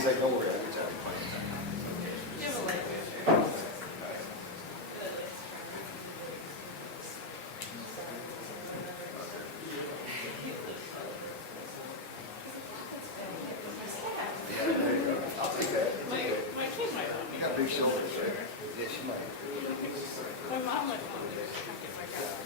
He's like, don't worry, I'll get you out. I'll take that. My kid might want me. You got big shoulders, right? Yeah, she might. My mom might want me to get my grandma.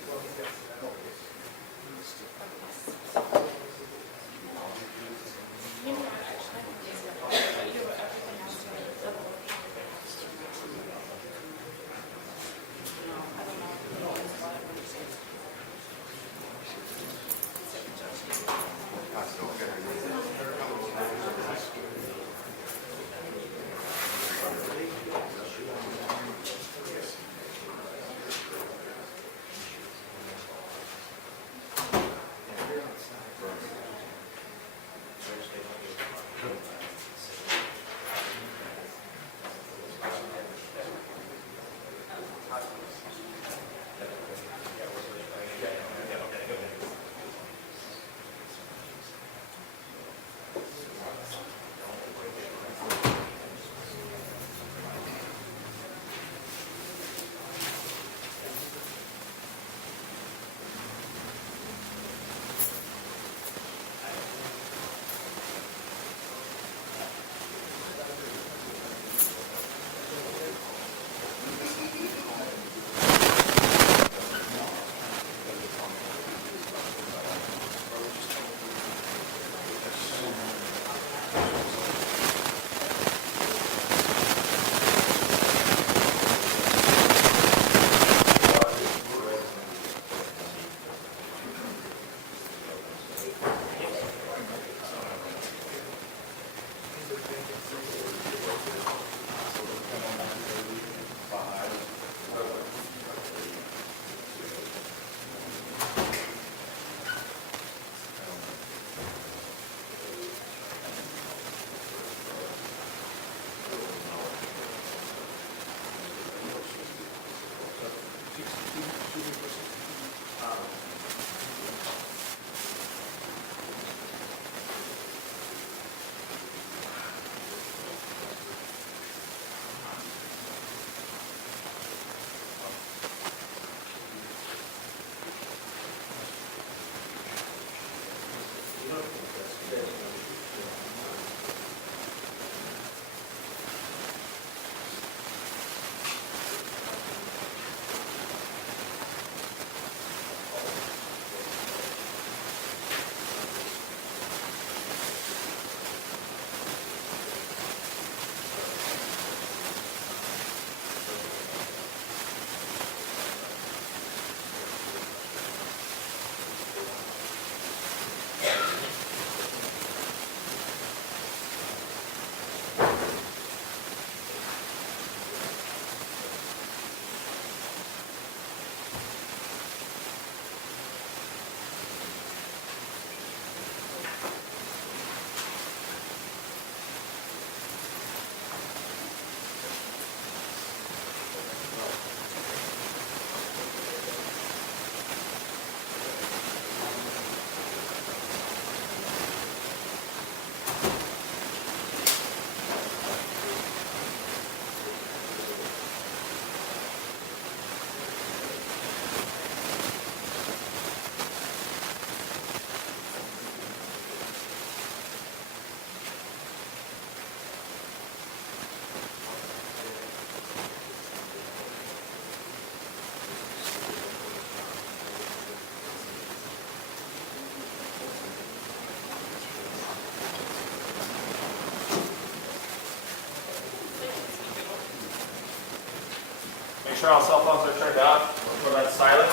Make sure all cell phones are turned off or put on silent.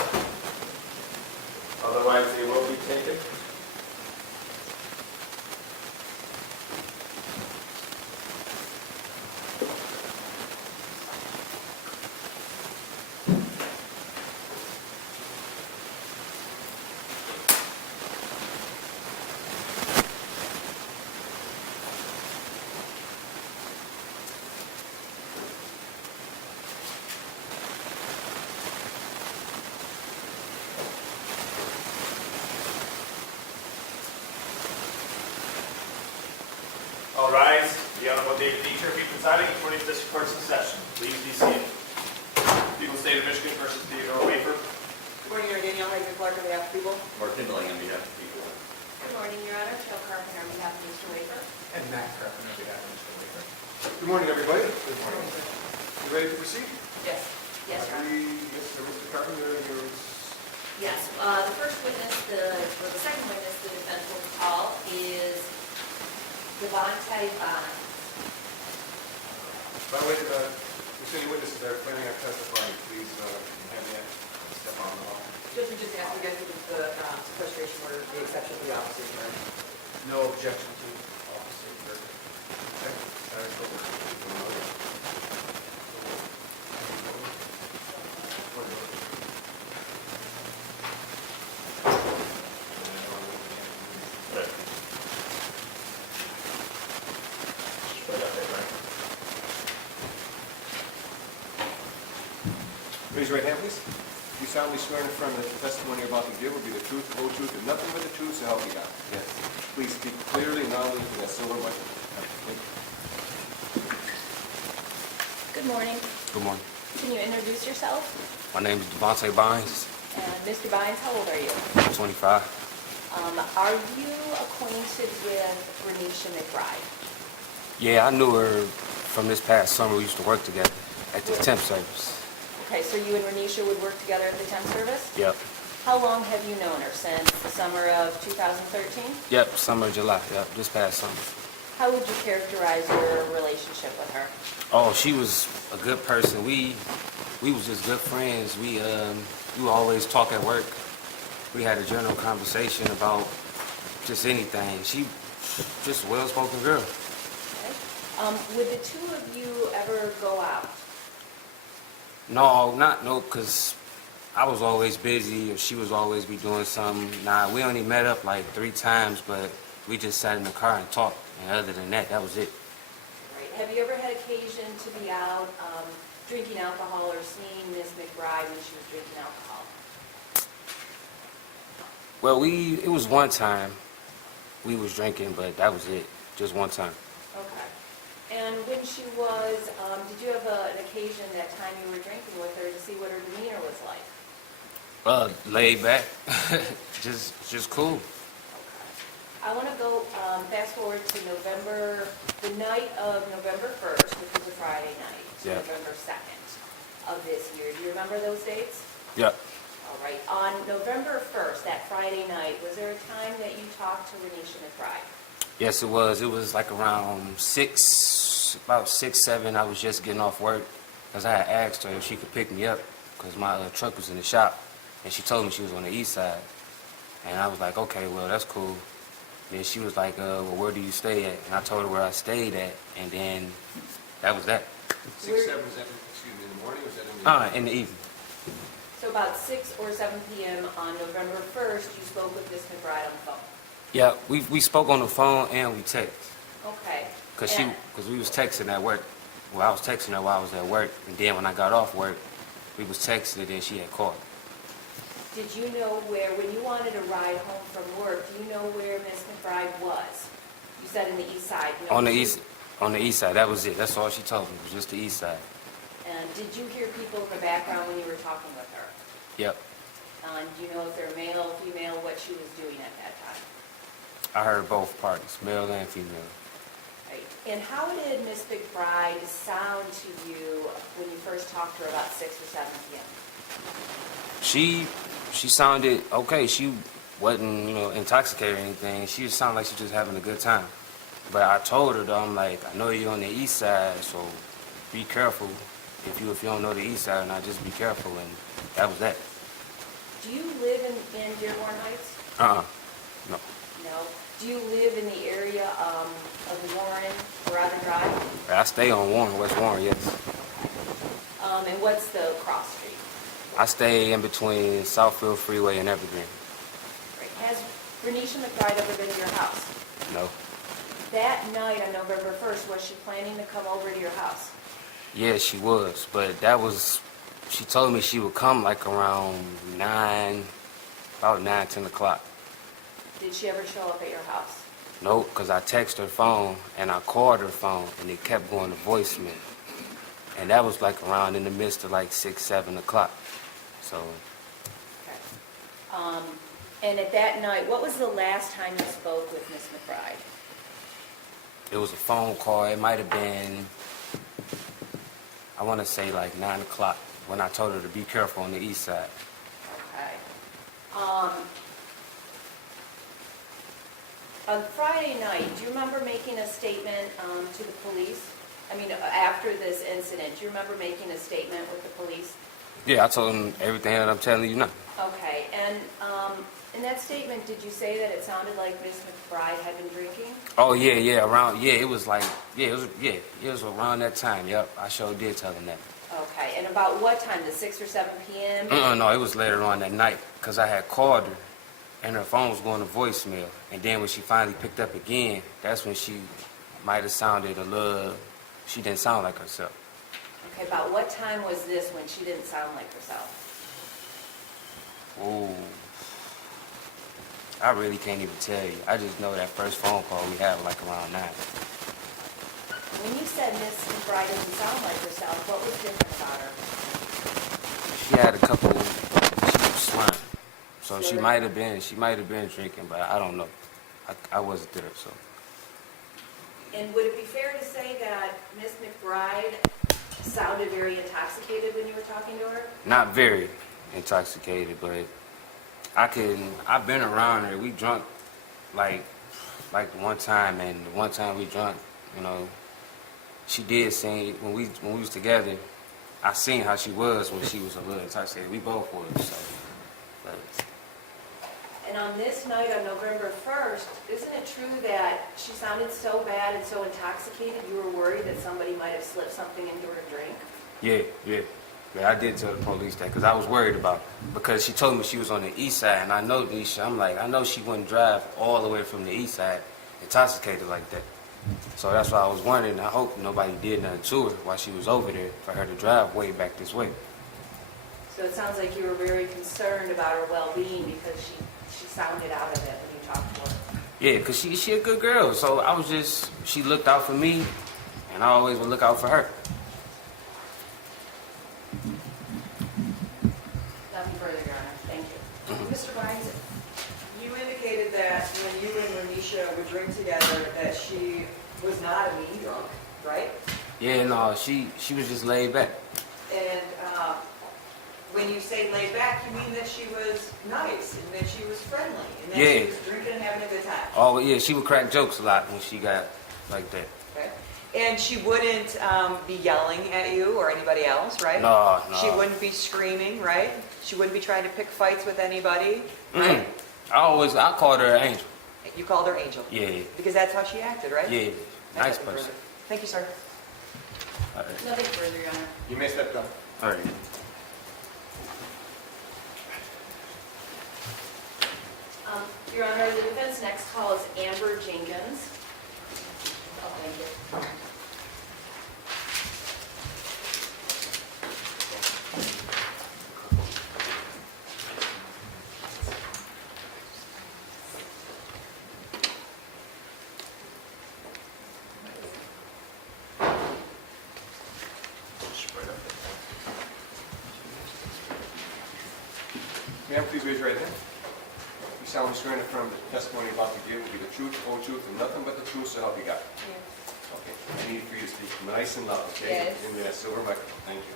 Otherwise, they will be taken. All rise. The Honorable David Dieter, be presiding according to this court's session. Please be seated. People State of Michigan versus Theodore Wafer. Good morning, Your Honor. Danielle Hager, Clark, on behalf of the people. Mark Kindling on behalf of the people. Good morning, Your Honor. Jill Carpenter on behalf of Mr. Wafer. And Matt Carpenter on behalf of Mr. Wafer. Good morning, everybody. Good morning. You ready to proceed? Yes. Yes, Your Honor. Mr. Carpenter, yours. Yes, the first witness, or the second witness the defense will call is Devontae Bonds. By the way, the city witnesses that are planning on testifying, please have that step on the hall. Just ask you guys to put the sequestration order, the exception of the officer's hearing. No objection to officer. Okay. Raise your right hand, please. You solemnly swear and affirm that the testimony you're about to give will be the truth, the whole truth, and nothing but the truth, so help you God. Yes. Please speak clearly and loudly into that silver microphone. Good morning. Good morning. Can you introduce yourself? My name is Devontae Bynes, And Mr. Bynes, how old are you? 25. Are you acquainted with Renisha McBride? Yeah, I knew her from this past summer. We used to work together at the temp service. Okay, so you and Renisha would work together at the temp service? Yep. How long have you known her? Since the summer of 2013? Yep, summer, July. Yep, this past summer. How would you characterize your relationship with her? Oh, she was a good person. We was just good friends. We would always talk at work. We had a general conversation about just anything. She just a well-spoken girl. Okay. Would the two of you ever go out? No, because I was always busy or she was always be doing something. Nah, we only met up like 3 times, but we just sat in the car and talked. And other than that, that was it. Right. Have you ever had occasion to be out drinking alcohol or seeing Miss McBride when she was drinking alcohol? Well, it was one time we was drinking, but that was it. Just one time. Okay. And when she was, did you have an occasion that time you were drinking with her to see what her demeanor was like? Laid back. just cool. Okay. I want to go fast forward to the night of November 1st, which was a Friday night, to Yeah. November 2nd of this year. Do you remember those dates? Yep. All right. On November 1st, that Friday night, was there a time that you talked to Renisha McBride? Yes, it was. It was like around about 6, 7. I was just getting off work because I had asked her if she could pick me up because my truck was in the shop, and she told me she was on the east side. And I was like, okay, well, that's cool. Then she was like, well, where do you stay at? And I told her where I stayed at, and then that was that. 6, 7, is that, excuse me, in the morning or is that in the evening? In the evening. So about 6 or 7 p.m. on November 1st, you spoke with Miss McBride on the phone. Yeah, we spoke on the phone and we text. Okay. Because And- we was texting at work. Well, I was texting her while I was at work, and then when I got off work, we was texting, and then she had called. Did you know when you wanted a ride home from work, do you know where Miss McBride was? You said in the east side. No, On the east side, that was it. That's all she told me, was just the east side. And did you hear people in the background when you were talking with her? Yep. Do you know if they're male, female, what she was doing at that time? I heard both parties, male and female. Right. And how did Miss McBride sound to you when you first talked to her about 6 or 7 p.m.? She sounded okay. She wasn't, intoxicated or anything. She just sounded like she was just having a good time. But I told her, though, I'm like, I know you're on the east side, so be careful. if you don't know the east side, now just be careful, and that was that. Do you live in Dearborn Heights? No. No. Do you live in the area of Warren, Barada Drive? I stay on Warren, West Warren, yes. And what's the cross street? I stay in between Southfield Freeway and Evergreen. Right. Has Renisha McBride ever been to your house? No. That night on November 1st, was she planning to come over to your house? Yeah, she was, but she told me she would come like around 10 o'clock. Did she ever show up at your house? Nope, because I texted her phone and I called her phone and it kept going to voicemail. And that was like around in the midst of like 6, 7 o'clock. So, Okay. And at that night, what was the last time you spoke with Miss McBride? it was a phone call. It might have been, I want to say like 9 o'clock when I told her to be careful on the east side. Okay. On Friday night, do you remember making a statement to the police? I mean, after this incident, do you remember making a statement with the police? Yeah, I told them everything that I'm telling you now. Okay, and in that statement, did you say that it sounded like Miss McBride had been drinking? Oh yeah, it was like, it was around that time. Yep, I sure did tell them that. Okay, and about what time, the 6 or 7 p.m.? No, it was later on that night, because I had called her, and her phone was going to voicemail. And then when she finally picked up again, that's when she might have sounded a little, she didn't sound like herself. Okay, about what time was this when she didn't sound like herself? Ooh. I really can't even tell you. I just know that first phone call we had like around 9. When you said Miss McBride didn't sound like herself, what was different about her? She had a couple, she was slurring. So she Slurring? might have been drinking, but I don't know. I wasn't there, so. And would it be fair to say that Miss McBride sounded very intoxicated when you were talking to her? Not very intoxicated, but I've been around her. We drunk like one time, and the one time we drunk, you know, she did sing, when we was together, I seen how she was when she was a little intoxicated. We both were, so. But, And on this night, on November 1st, isn't it true that she sounded so bad and so intoxicated, you were worried that somebody might have slipped something into her drink? yeah, I did tell the police that, because I was worried about her. Because she told me she was on the east side, and I know Nisha, I'm like, I know she wouldn't drive all the way from the east side intoxicated like that. So that's why I was wondering, I hope nobody did nothing to her while she was over there for her to drive way back this way. So it sounds like you were very concerned about her well-being because she sounded out of it when you talked to her. Yeah, because she a good girl, so I was just, she looked out for me, and I always would look out for her. Nothing further, Your Honor. Thank you. Mr. Bynes, you indicated that when you and Renisha would drink together, that she was not a mean drunk, right? Yeah, no, she was just laid back. And when you say laid back, you mean that she was nice and that she was friendly and that Yeah. she was drinking and having a good time. Oh, yeah, she would crack jokes a lot when she got like that. Okay. And she wouldn't be yelling at you or anybody else, right? No. She wouldn't be screaming, right? She wouldn't be trying to pick fights with anybody, right? I called her an angel. You called her Angel. Yeah, Because that's how she acted, right? yeah, nice Nothing person. further. Thank you, sir. All right. Nothing further, Your Honor. You may step down. All right. Your Honor, the defense next call is Amber Jenkins. Oh, thank you. Ma'am, please raise your right hand. You solemnly swear and affirm that the testimony you're about to give will be the truth, the whole truth, and nothing but the truth, so help you God. Okay. I need for you to speak nice and loud, okay? Yes. In that silver microphone. Thank you.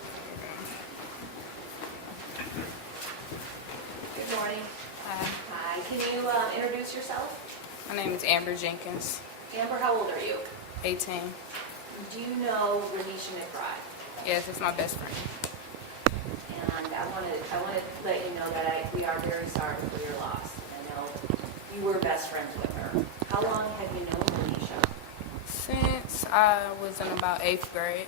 Good morning. Hi, Hi. Can you introduce yourself? my name is Amber Jenkins, Amber, how old are you? 18. Do you know Renisha McBride? Yes, it's my best friend. And I want to let you know that we are very sorry for your loss. I know you were best friends with her. How long have you known Renisha? Since I was in about 8th grade.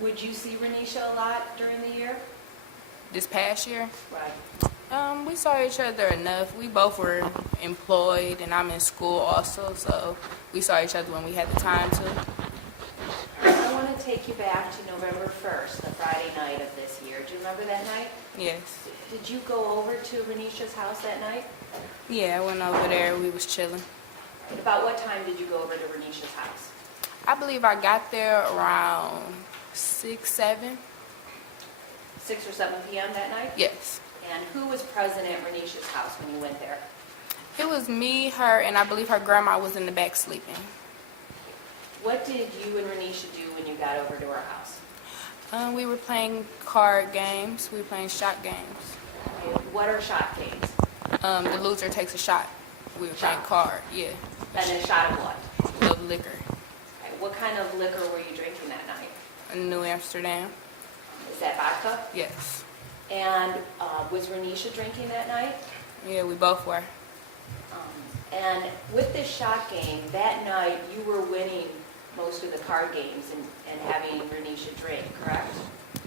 Would you see Renisha a lot during the year? This past year, Right. we saw each other enough. We both were employed, and I'm in school also, so we saw each other when we had the time to. I want to take you back to November 1st, the Friday night of this year. Do you remember that night? Yes. Did you go over to Renisha's house that night? Yeah, I went over there. We was chilling. About what time did you go over to Renisha's house? I believe I got there around 6, 7. 6 or 7 p.m. that night? Yes. And who was present at Renisha's house when you went there? It was me, her, and I believe her grandma was in the back sleeping. What did you and Renisha do when you got over to her house? We were playing card games. We were playing shot games. Okay, what are shot games? The loser takes a shot. We were playing Shot. card, yeah. And a shot of what? Of liquor. Okay, what kind of liquor were you drinking that night? In New Amsterdam. Is that vodka? Yes. And was Renisha drinking that night? Yeah, we both were. And with this shot game, that night you were winning most of the card games and having Renisha drink, correct?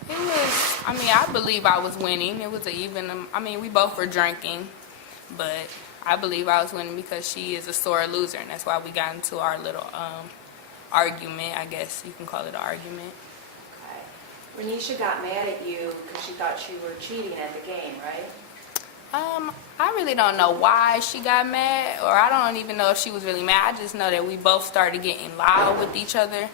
It was, I believe I was winning. It was an even, we both were drinking, but I believe I was winning because she is a sore loser, and that's why we got into our little argument, I guess you can call it an argument. Okay. Renisha got mad at you because she thought you were cheating at the game, right? I really don't know why she got mad, or I don't even know if she was really mad. I just know that we both started getting loud with each other,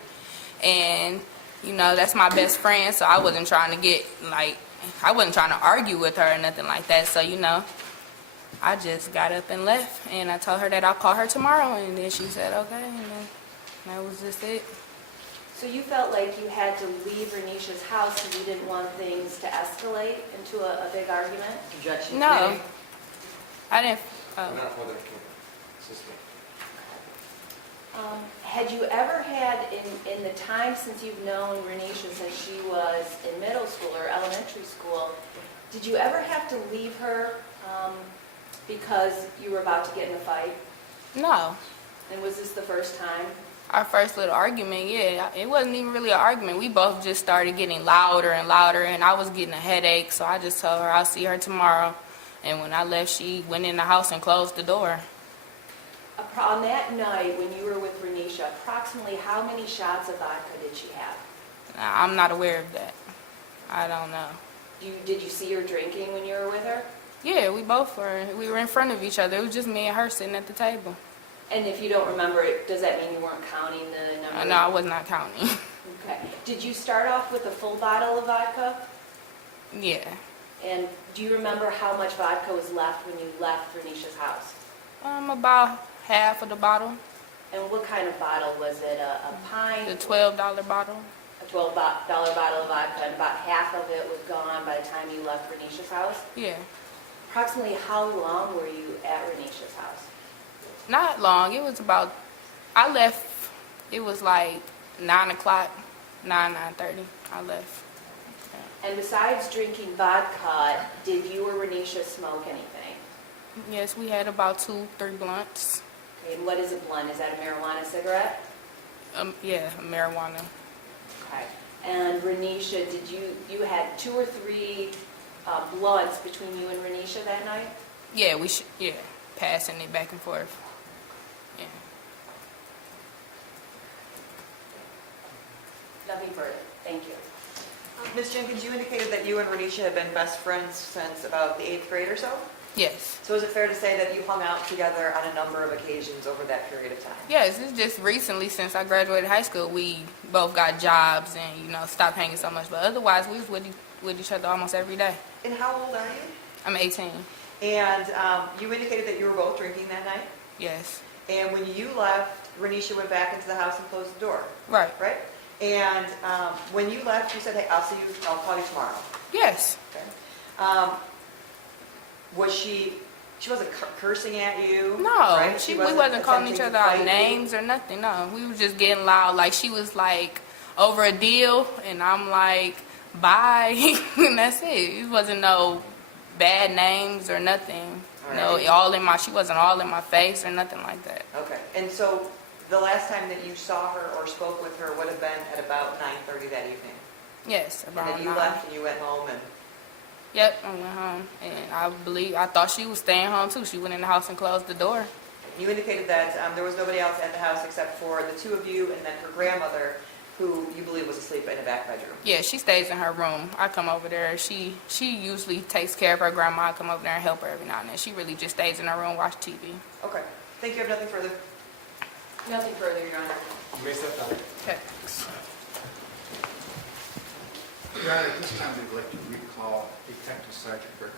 and that's my best friend, so I wasn't trying to argue with her or nothing like that. So I just got up and left, and I told her that I'll call her tomorrow, and then she said okay, and then that was just it. So you felt like you had to leave Renisha's house because you didn't want things to escalate into a big argument? Objection. No, committee. I didn't. Not for the sister. Had you ever had, in the time since you've known Renisha, since she was in middle school or elementary school, did you ever have to leave her because you were about to get in a fight? No. And was this the first time? Our first little argument, yeah, it wasn't even really an argument. We both just started getting louder and louder, and I was getting a headache, so I just told her I'll see her tomorrow. And when I left, she went in the house and closed the door. On that night when you were with Renisha, approximately how many shots of vodka did she have? I'm not aware of that. I don't know. Did you see her drinking when you were with her? Yeah, we both were. We were in front of each other. It was just me and her sitting at the table. And if you don't remember it, does that mean you weren't counting the number? No, I was not counting. Okay. Did you start off with a full bottle of vodka? Yeah. And do you remember how much vodka was left when you left Renisha's house? About half of the bottle. And what kind of bottle was it? A pint? The $12 bottle. A $12 bottle of vodka, and about half of it was gone by the time you left Renisha's house? Yeah. Approximately how long were you at Renisha's house? Not long. It was about, I left, it was like 9 o'clock, 9:30. I left. And besides drinking vodka, did you or Renisha smoke anything? Yes, we had about 2-3 blunts. Okay, and what is a blunt? Is that a marijuana cigarette? Yeah, marijuana. Okay. And Renisha, did you had 2 or 3 blunts between you and Renisha that night? Yeah, passing it back and forth. Yeah. Nothing further. Thank you. Ms. Jenkins, you indicated that you and Renisha have been best friends since about the 8th grade or so? Yes. So is it fair to say that you hung out together on a number of occasions over that period of time? Yes, it's just recently since I graduated high school, we both got jobs and, stopped hanging so much. But otherwise, we was with each other almost every day. And how old are you? I'm 18. And you indicated that you were both drinking that night? Yes. And when you left, Renisha went back into the house and closed the door, Right. right? And when you left, you said, hey, I'll call you tomorrow. Yes. Okay. Was she wasn't cursing at you? No, right? we wasn't calling each attempting other to our fight you? names or nothing. No, we were just getting loud. Like she was like over a deal, and I'm like, bye, and that's it. It wasn't no bad names or nothing. All right. No, she wasn't all in my face or nothing like that. Okay, and so the last time that you saw her or spoke with her would have been at about 9:30 that evening? Yes, And about then you 9. left and you went home and, Yep, I went home, and I thought she was staying home too. She went in the house and closed the door. you indicated that there was nobody else at the house except for the two of you and then her grandmother, who you believe was asleep in the back bedroom. Yeah, she stays in her room. I come over there. She usually takes care of her grandma. I come over there and help her every now and then. She really just stays in her room, watch TV. Okay, thank you, I have nothing further. Nothing further, Your Honor. You may step down. Okay. Your Honor, at this time, we'd like to recall Detective Sergeant Burke.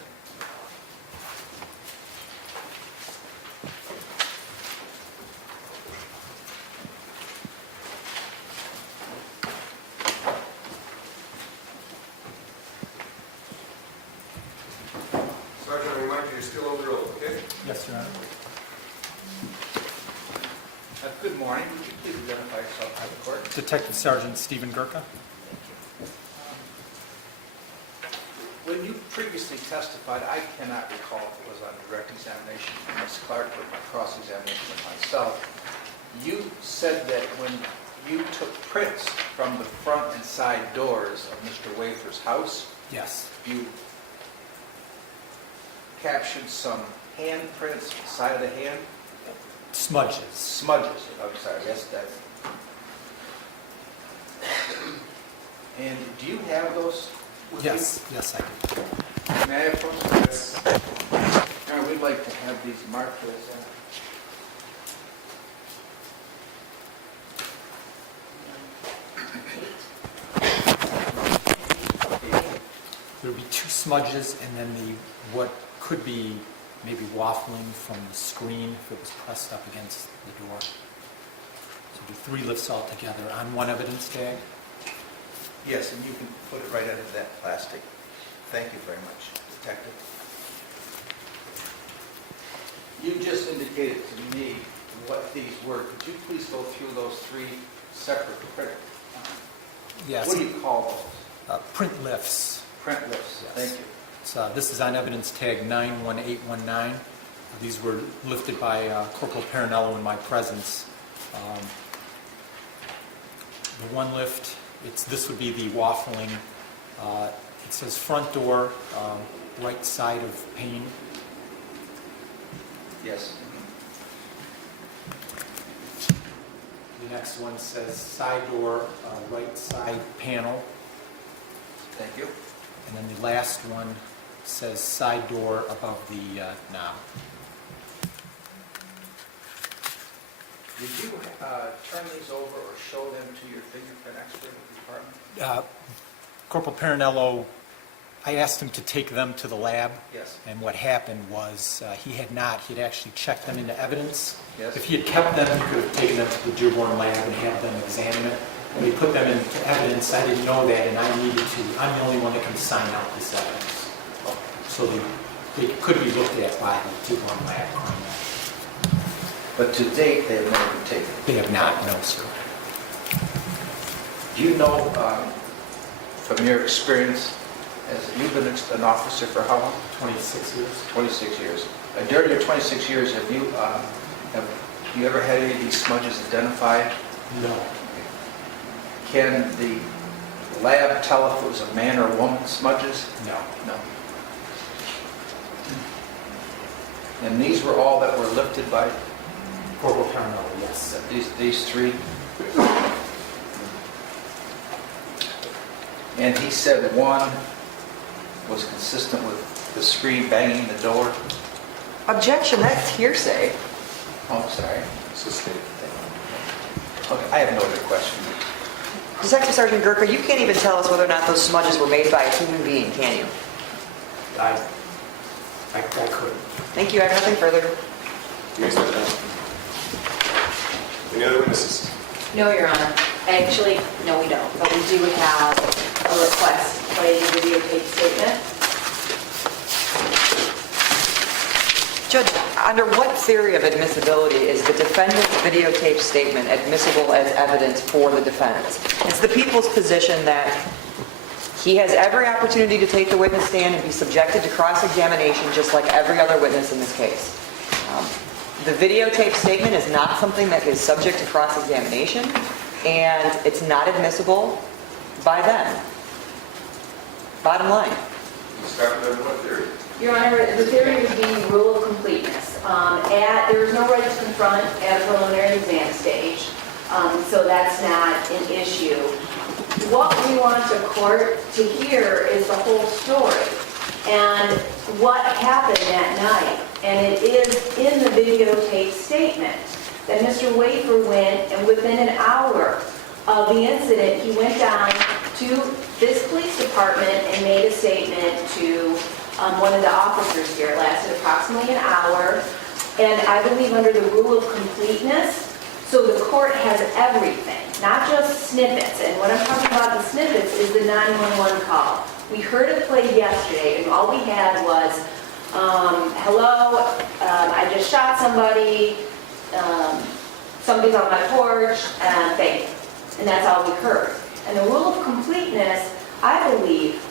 Sergeant, I remind you, you're still under oath, okay? Yes, Your Honor. Good morning. Would you please identify yourself to the court? Detective Sergeant Stephen Gurka. When you previously testified, I cannot recall if it was on direct examination of Ms. Clark or my cross-examination of myself. You said that when you took prints from the front and side doors of Mr. Wafer's house, Yes. you captured some handprints on the side of the hand, Smudges. smudges, I'm sorry, yes, that's... And do you have those with you? Yes, yes, I do. May I approach this? All right, we'd like to have these markers. There would be 2 smudges and then what could be maybe waffling from the screen if it was pressed up against the door. So do 3 lifts all together on one evidence tag. Yes, and you can put it right under that plastic. Thank you very much, Detective. You just indicated to me what these were. Could you please go through those 3 separate print? Yes. What do you call those? Print lifts. Print lists. Yes. Thank you. So this is on evidence tag 91819. These were lifted by Corporal Parinello in my presence. The one lift, this would be the waffling. It says front door, right side of pane. Yes. The next one says side door, right side panel. Thank you. And then the last one says side door above the knob. Did you turn these over or show them to your fingerprint expert at the department? Corporal Parinello, I asked him to take them to the lab. Yes. And what happened was he had not. He had actually checked them into evidence. Yes. If he had kept them, he could have taken them to the Dearborn lab and had them examine it. When he put them into evidence, I didn't know that, and I needed to. I'm the only one that can sign out this evidence. So they could be looked at by the Dearborn lab. But to date, they have never been taken. They have not, no, sir. Do you know, from your experience, you've been an officer for how long? 26 years. 26 years. During your 26 years, have you ever had any of these smudges identified? No. Can the lab tell if it was a man or woman smudges? No. No. And these were all that were lifted by Corporal Parinello, yes. these 3? And he said one was consistent with the screen banging the door. Objection, that's hearsay. Oh, I'm sorry. Sustained. Okay, I have no other question. Detective Sergeant Gurka, you can't even tell us whether or not those smudges were made by a human being, can you? I couldn't. Thank you, I have nothing further. You may step down. Any other witnesses? No, Your Honor. Actually, no, we don't. But we do have a request for a videotape statement. Judge, Under what theory of admissibility is the defendant's videotape statement admissible as evidence for the defense? It's the people's position that he has every opportunity to take the witness stand and be subjected to cross-examination just like every other witness in this case. The videotape statement is not something that is subject to cross-examination, and it's not admissible by them. Bottom line. Your Honor, the theory would be rule of completeness. There is no right to confront at a preliminary exam stage, so that's not an issue. What we want the court to hear is the whole story and what happened that night. And it is in the videotape statement that Mr. Wafer went, and within an hour of the incident, he went down to this police department and made a statement to one of the officers here. It lasted approximately an hour. And I believe under the rule of completeness, so the court has everything, not just snippets. And what I'm talking about, the snippets, is the 911 call. We heard it played yesterday, and all we had was, hello, I just shot somebody, somebody's on my porch, thank you. And that's all we heard. And the rule of completeness, I believe,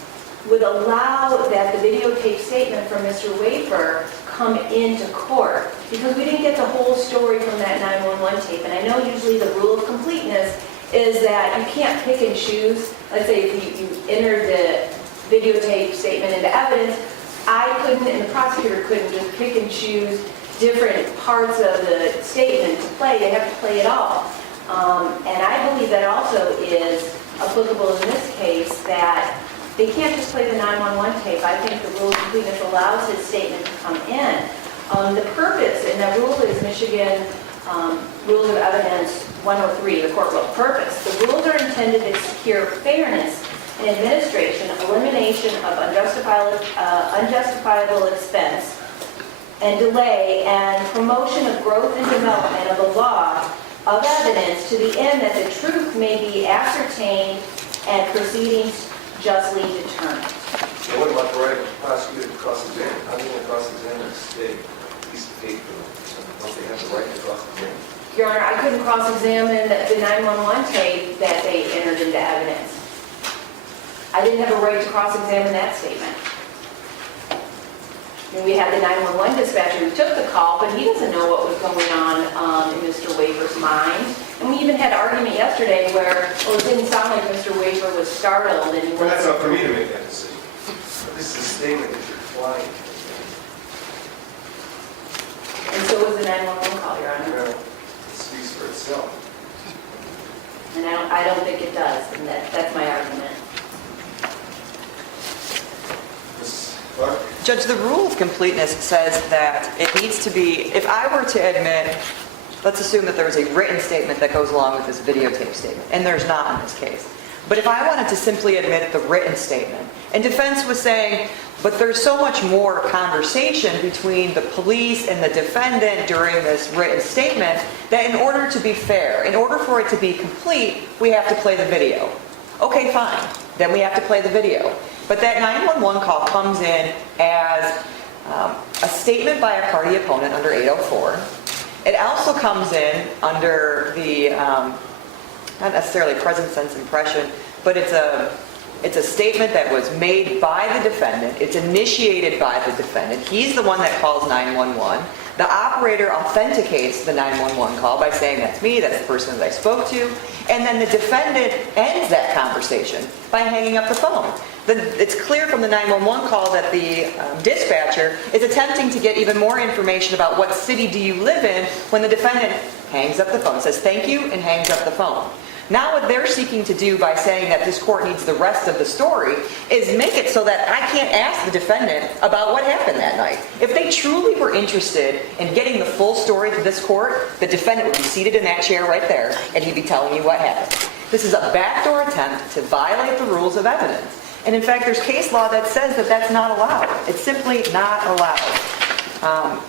would allow that the videotape statement from Mr. Wafer come into court, because we didn't get the whole story from that 911 tape. And I know usually the rule of completeness is that you can't pick and choose. Let's say if you entered the videotape statement into evidence, I couldn't, and the prosecutor couldn't just pick and choose different parts of the statement to play. They have to play it all. And I believe that also is applicable in this case, that they can't just play the 911 tape. I think the rule of completeness allows his statement to come in. The purpose, and that rule is Michigan Rules of Evidence 103, the court rule. Purpose. The rules are intended to secure fairness in administration, elimination of unjustifiable expense and delay, and promotion of growth and development of the law of evidence to the end that the truth may be ascertained and proceedings justly determined. And what about the right of the prosecutor to cross-examine? How do you cross-examine a state piece of paper? Don't they have the right to cross-examine? Your Honor, I couldn't cross-examine the 911 tape that they entered into evidence. I didn't have a right to cross-examine that statement. And we had the 911 dispatcher who took the call, but he doesn't know what was going on in Mr. Wafer's mind. And we even had an argument yesterday where, well, it didn't sound like Mr. Wafer was startled. And he Well, that's up for me to make that decision. But this is a statement that you're flying. And so was the 911 call, Your Honor. Well, it speaks for itself. And I don't think it does, and that's my argument. Ms. Clark? Judge, the rule of completeness says that it needs to be, if I were to admit, let's assume that there's a written statement that goes along with this videotape statement, and there's not in this case. But if I wanted to simply admit the written statement, and defense was saying, but there's so much more conversation between the police and the defendant during this written statement, that in order to be fair, in order for it to be complete, we have to play the video. Okay, fine. Then we have to play the video. But that 911 call comes in as a statement by a party opponent under 804. It also comes in under the, not necessarily present sense impression, but it's a statement that was made by the defendant. It's initiated by the defendant. He's the one that calls 911. The operator authenticates the 911 call by saying, that's me, that's the person that I spoke to. And then the defendant ends that conversation by hanging up the phone. It's clear from the 911 call that the dispatcher is attempting to get even more information about what city do you live in when the defendant hangs up the phone, says thank you, and hangs up the phone. Now what they're seeking to do by saying that this court needs the rest of the story is make it so that I can't ask the defendant about what happened that night. If they truly were interested in getting the full story to this court, the defendant would be seated in that chair right there, and he'd be telling you what happened. This is a backdoor attempt to violate the rules of evidence. And in fact, there's case law that says that that's not allowed. It's simply not allowed.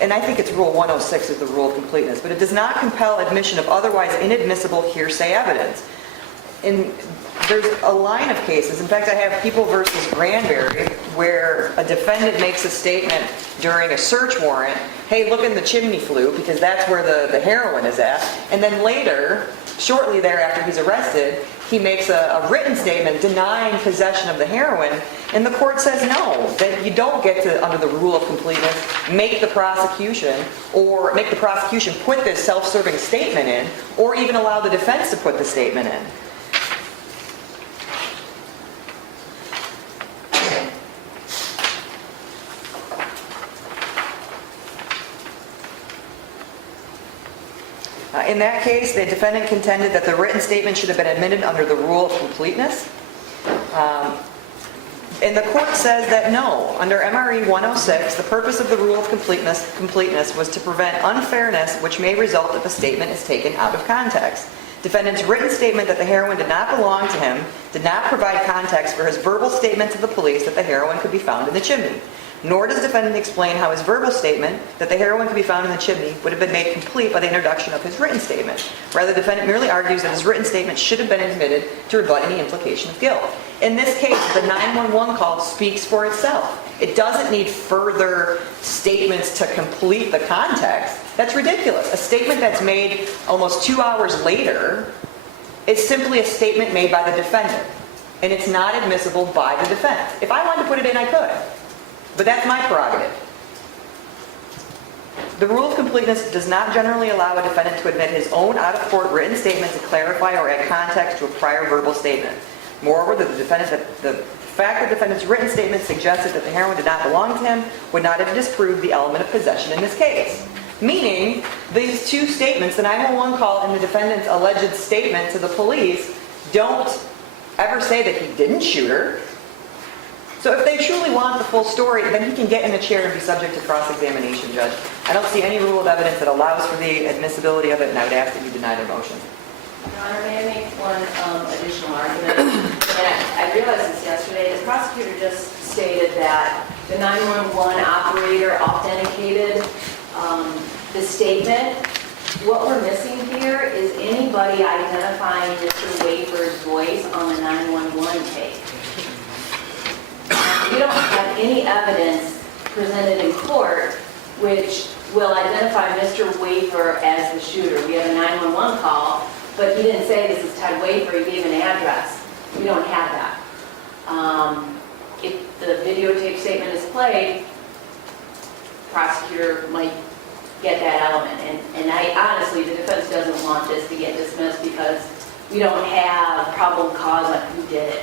And I think it's Rule 106 is the rule of completeness, but it does not compel admission of otherwise inadmissible hearsay evidence. there's a line of cases. In fact, I have People versus Granberry, where a defendant makes a statement during a search warrant, hey, look in the chimney flue, because that's where the heroin is at. And then later, shortly thereafter he's arrested, he makes a written statement denying possession of the heroin, and the court says no, that you don't get to, under the rule of completeness, make the prosecution put this self-serving statement in, or even allow the defense to put the statement in. In that case, the defendant contended that the written statement should have been admitted under the rule of completeness. And the court says that no, under MRE 106, the purpose of the rule of completeness was to prevent unfairness which may result if a statement is taken out of context. Defendant's written statement that the heroin did not belong to him did not provide context for his verbal statement to the police that the heroin could be found in the chimney. Nor does defendant explain how his verbal statement that the heroin could be found in the chimney would have been made complete by the introduction of his written statement. Rather, the defendant merely argues that his written statement should have been admitted to rebut any implication of guilt. In this case, the 911 call speaks for itself. It doesn't need further statements to complete the context. That's ridiculous. A statement that's made almost 2 hours later is simply a statement made by the defendant. And it's not admissible by the defense. If I wanted to put it in, I could. But that's my prerogative. The rule of completeness does not generally allow a defendant to admit his own out-of-court written statement to clarify or add context to a prior verbal statement. Moreover, the fact that the defendant's written statement suggested that the heroin did not belong to him would not have disproved the element of possession in this case. Meaning, these two statements, the 911 call and the defendant's alleged statement to the police, don't ever say that he didn't shoot her. So if they truly want the full story, then he can get in the chair and be subject to cross-examination, Judge. I don't see any rule of evidence that allows for the admissibility of it, and I would ask that you deny the motion. Your Honor, may I make one additional argument? And I realized this yesterday. The prosecutor just stated that the 911 operator authenticated the statement. What we're missing here is anybody identifying Mr. Wafer's voice on the 911 tape. We don't have any evidence presented in court which will identify Mr. Wafer as the shooter. We have a 911 call, but he didn't say this is Ted Wafer, he gave an address. We don't have that. If the videotape statement is played, prosecutor might get that element. And I honestly, the defense doesn't want this to get dismissed because we don't have probable cause on who did it.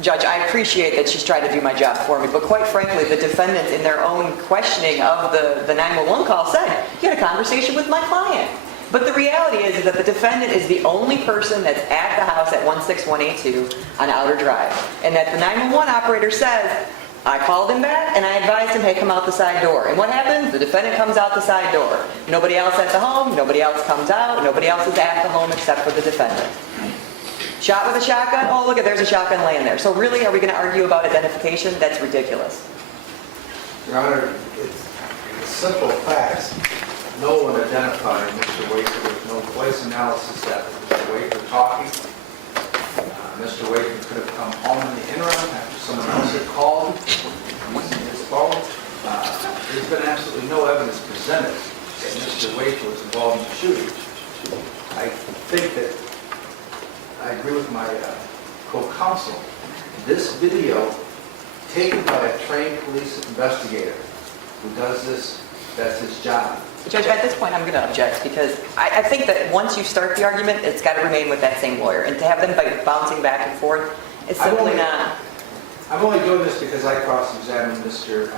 Judge, I appreciate that she's trying to do my job for me, but quite frankly, the defendants in their own questioning of the 911 call said, you had a conversation with my client. But the reality is that the defendant is the only person that's at the house at 16182 on Outer Drive. And that the 911 operator says, I called him back and I advised him, hey, come out the side door. And what happens? The defendant comes out the side door. Nobody else at the home, nobody else comes out, nobody else is at the home except for the defendant. Shot with a shotgun? Oh, look, there's a shotgun laying there. So really, are we going to argue about identification? That's ridiculous. Your Honor, it's simple facts. No one identified Mr. Wafer. There's no voice analysis that Mr. Wafer talking. Mr. Wafer could have come home in the interim after someone else had called using his phone. There's been absolutely no evidence presented that Mr. Wafer was involved in the shooting. I think that I agree with my co-counsel. This video taken by a trained police investigator who does this, that's his job. Judge, at this point, I'm going to object because I think that once you start the argument, it's got to remain with that same lawyer. And to have them bouncing back and forth, it's simply not. I'm only doing this because I cross-examined Mr.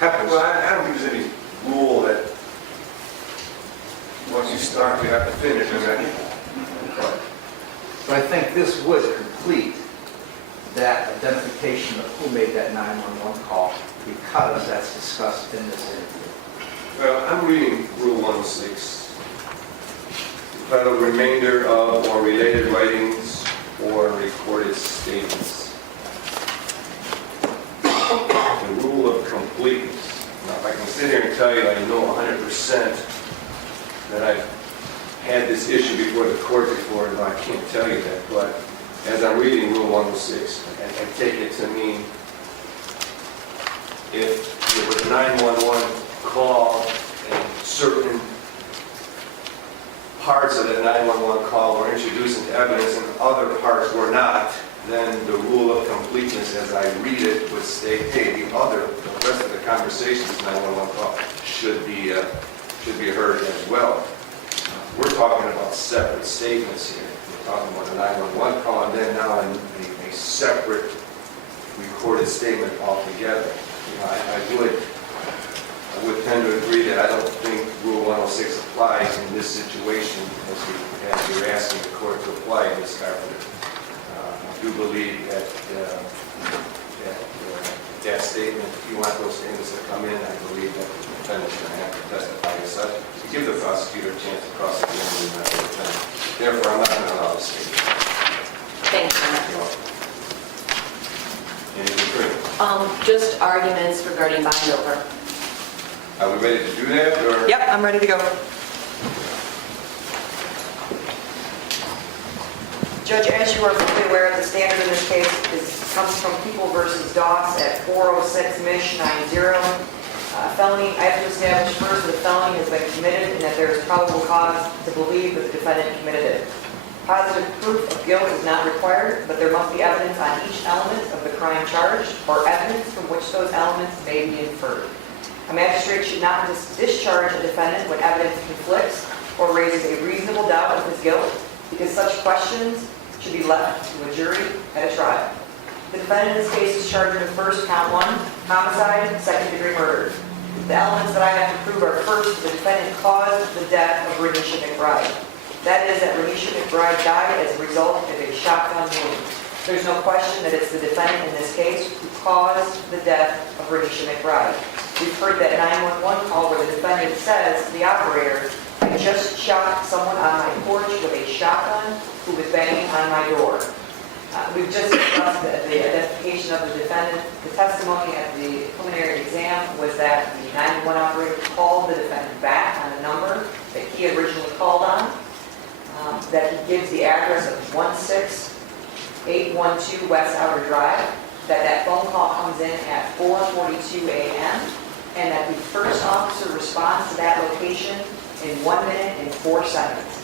Peppers. Well, I don't think there's any rule that once you start, you have to finish, is that? But I think this would complete that identification of who made that 911 call because that's discussed in this interview. Well, I'm reading Rule 106, entitled Remainder of or Related Writings or Recorded Statements. The rule of completeness. Now, if I can sit here and tell you I know 100% that I've had this issue before the court before, and I can't tell you that, but as I'm reading Rule 106, I take it to mean if there was a 911 call and certain parts of that 911 call were introduced into evidence and other parts were not, then the rule of completeness, as I read it, would state, hey, the rest of the conversation, this 911 call, should be heard as well. We're talking about separate statements here. We're talking about a 911 call and then now a separate recorded statement altogether. You know, I would tend to agree that I don't think Rule 106 applies in this situation as you're asking the court to apply in this Carpenter. I do believe that that statement, if you want those statements to come in, I believe that the defendant's going to have to testify as such to give the prosecutor a chance to cross-examine the defendant. Therefore, I'm not going to allow the statement. Thank you. Anything further? Just arguments regarding bind over. Are we ready to do that, or? Yep, I'm ready to go. Judge, as you are fully aware, the standard in this case comes from People versus Doss at 406 Mich 90. Felony, I have to establish first that a felony has been committed and that there is probable cause to believe that the defendant committed it. Positive proof of guilt is not required, but there must be evidence on each element of the crime charged or evidence from which those elements may be inferred. A magistrate should not discharge a defendant when evidence conflicts or raises a reasonable doubt of his guilt, because such questions should be left to a jury at a trial. The defendant in this case is charged with first count 1, homicide, second-degree murder. The elements that I have to prove are first, the defendant caused the death of Renisha McBride. That is, that Renisha McBride died as a result of a shotgun wound. There's no question that it's the defendant in this case who caused the death of Renisha McBride. We've heard that 911 call where the defendant says to the operator, I just shot someone on my porch with a shotgun who was banging on my door. We've just discussed the identification of the defendant. The testimony at the preliminary exam was that the 911 operator called the defendant back on a number that he had originally called on, that he gives the address of 16812 West Outer Drive, that phone call comes in at 4:42 a.m., and that the first officer responds to that location in 1 minute and 4 seconds.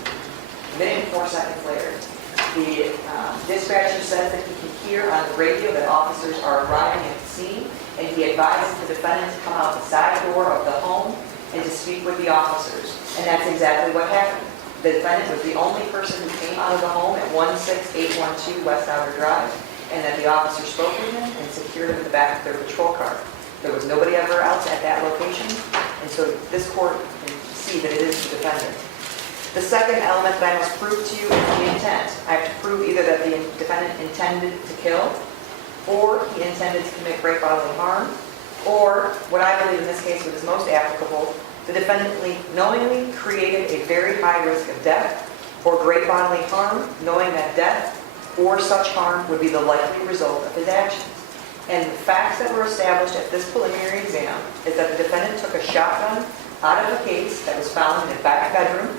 A minute and 4 seconds later, the dispatcher says that he can hear on the radio that officers are arriving at the scene, and he advises the defendant to come out the side door of the home and to speak with the officers. And that's exactly what happened. The defendant was the only person who came out of the home at 16812 West Outer Drive, and that the officer spoke with him and secured him in the back of their patrol car. There was nobody ever else at that location, and so this court can see that it is the defendant. The second element that I must prove to you is the intent. I have to prove either that the defendant intended to kill, or he intended to commit great bodily harm, or, what I believe in this case is most applicable, the defendant knowingly created a very high risk of death or great bodily harm, knowing that death or such harm would be the likely result of his actions. And the facts that were established at this preliminary exam is that the defendant took a shotgun out of a case that was found in the back bedroom,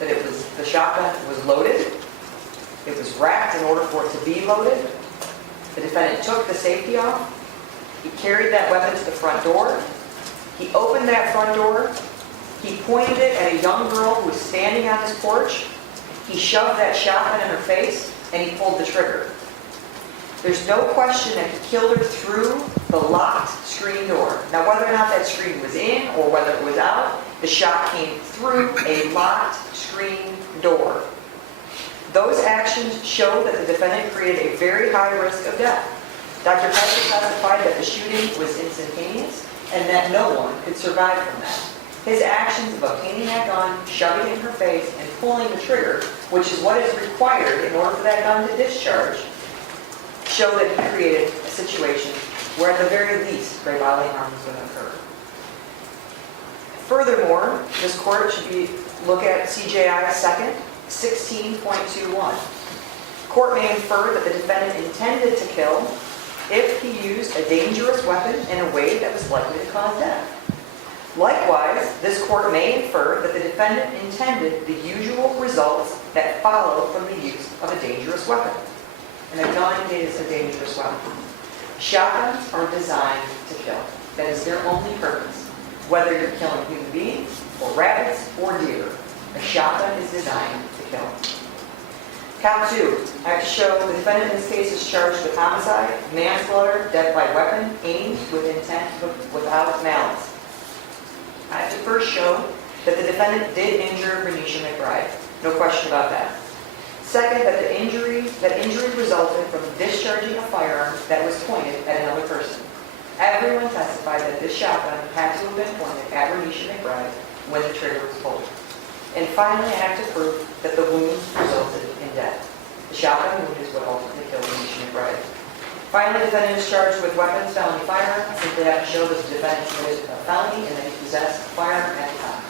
that the shotgun was loaded, it was wrapped in order for it to be loaded. The defendant took the safety off, he carried that weapon to the front door, he opened that front door, he pointed it at a young girl who was standing on his porch, he shoved that shotgun in her face, and he pulled the trigger. There's no question that he killed her through the locked screen door. Now, whether or not that screen was in or whether it was out, the shot came through a locked screen door. Those actions show that the defendant created a very high risk of death. Dr. Kaiser testified that the shooting was instantaneous and that no one could survive from that. His actions of obtaining that gun, shoving it in her face, and pulling the trigger, which is what is required in order for that gun to discharge, show that he created a situation where at the very least great bodily harm was going to occur. Furthermore, this court should look at CJI 2nd, 16.21. Court may infer that the defendant intended to kill if he used a dangerous weapon in a way that was likely to cause death. Likewise, this court may infer that the defendant intended the usual results that follow from the use of a dangerous weapon. And a gun is a dangerous weapon. Shotguns are designed to kill. That is their only purpose. Whether you're killing human beings, or rabbits, or deer, a shotgun is designed to kill. Count 2. I have to show the defendant in this case is charged with homicide, manslaughter, death by weapon, aimed with intent without malice. I have to first show that the defendant did injure Renisha McBride. No question about that. Second, that injury resulted from discharging a firearm that was pointed at another person. Everyone testified that this shotgun had to have been pointed at Renisha McBride when the trigger was pulled. And finally, I have to prove that the wound resulted in death. The shotgun wound is what ultimately killed Renisha McBride. Finally, the defendant is charged with weapons, felony firearm. I simply have to show that the defendant committed a felony and that he possessed a firearm at the time.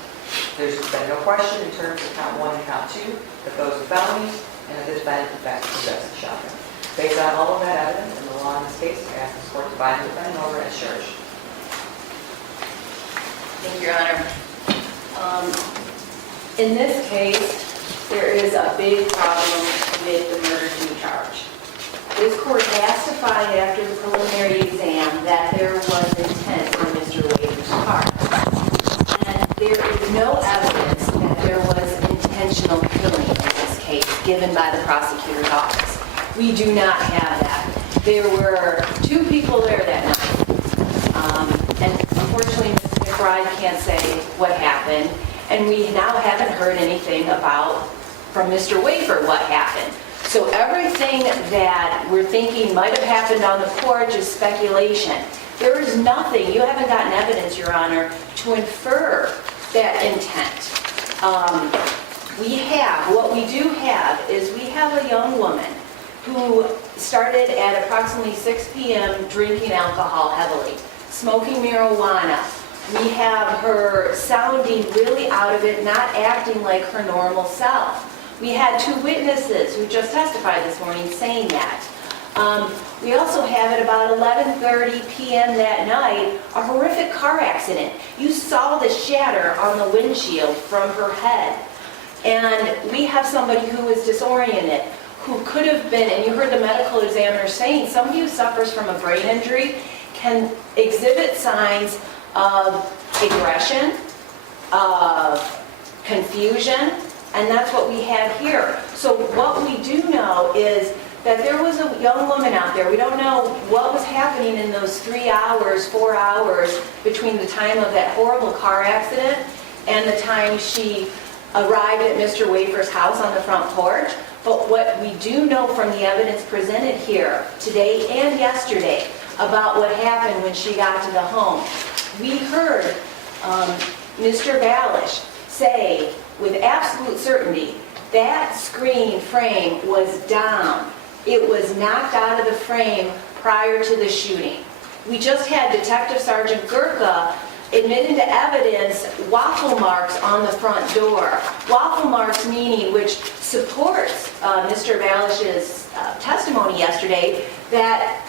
There's been no question in terms of count 1 and count 2 that those are felonies and that the defendant in fact possessed the shotgun. Based on all of that evidence and the law in this case, I ask this court to bind the defendant over as charged. Thank you, Your Honor. In this case, there is a big problem with the murder due charge. This court has to find after the preliminary exam that there was intent on Mr. Wafer's part. And there is no evidence that there was intentional killing in this case given by the prosecutor's office. We do not have that. There were 2 people there that night. And unfortunately, Ms. McBride can't say what happened. And we now haven't heard anything from Mr. Wafer what happened. So everything that we're thinking might have happened on the porch is speculation. There is nothing, you haven't gotten evidence, Your Honor, to infer that intent. What we do have is we have a young woman who started at approximately 6 p.m. drinking alcohol heavily, smoking marijuana. We have her sounding really out of it, not acting like her normal self. We had 2 witnesses who just testified this morning saying that. We also have at about 11:30 p.m. that night a horrific car accident. You saw the shatter on the windshield from her head. And we have somebody who is disoriented, who could have been, and you heard the medical examiner saying, somebody who suffers from a brain injury can exhibit signs of aggression, of confusion, and that's what we have here. So what we do know is that there was a young woman out there. We don't know what was happening in those 3 hours, 4 hours between the time of that horrible car accident and the time she arrived at Mr. Wafer's house on the front porch. But what we do know from the evidence presented here today and yesterday about what happened when she got to the home, we heard Mr. Balish say with absolute certainty that screen frame was down. It was knocked out of the frame prior to the shooting. We just had Detective Sergeant Gurka admit into evidence waffle marks on the front door. Waffle marks meaning, which supports Mr. Balish's testimony yesterday, that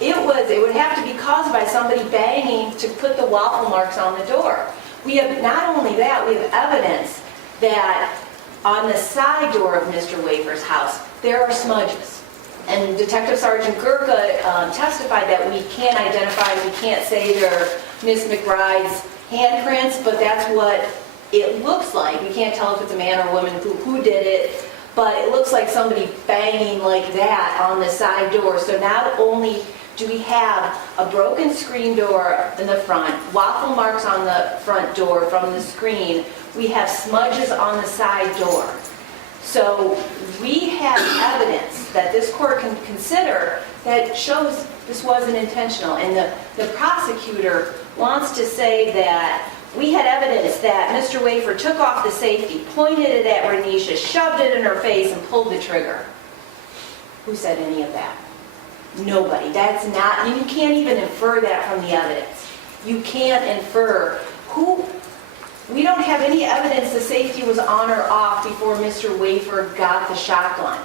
it would have to be caused by somebody banging to put the waffle marks on the door. We have not only that, we have evidence that on the side door of Mr. Wafer's house, there are smudges. And Detective Sergeant Gurka testified that we can't identify, we can't say they're Miss McBride's handprints, but that's what it looks like. We can't tell if it's a man or a woman who did it, but it looks like somebody banging like that on the side door. So not only do we have a broken screen door in the front, waffle marks on the front door from the screen, we have smudges on the side door. So we have evidence that this court can consider that shows this wasn't intentional. And the prosecutor wants to say that we had evidence that Mr. Wafer took off the safety, pointed it at Renisha, shoved it in her face, and pulled the trigger. Who said any of that? Nobody. That's not, you can't even infer that from the evidence. You can't infer we don't have any evidence the safety was on or off before Mr. Wafer got the shotgun.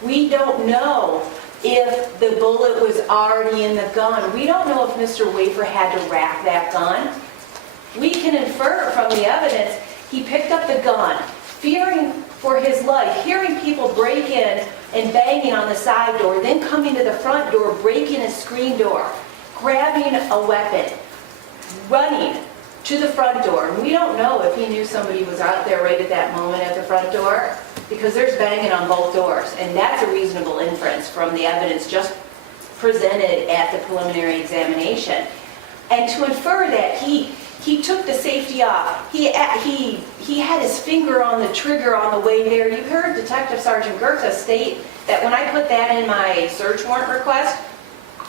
We don't know if the bullet was already in the gun. We don't know if Mr. Wafer had to rack that gun. We can infer from the evidence he picked up the gun, fearing for his life, hearing people break in and banging on the side door, then coming to the front door, breaking a screen door, grabbing a weapon, running to the front door. And we don't know if he knew somebody was out there right at that moment at the front door, because there's banging on both doors. And that's a reasonable inference from the evidence just presented at the preliminary examination. And to infer that he took the safety off, he had his finger on the trigger on the way there. You heard Detective Sergeant Gertha state that when I put that in my search warrant request,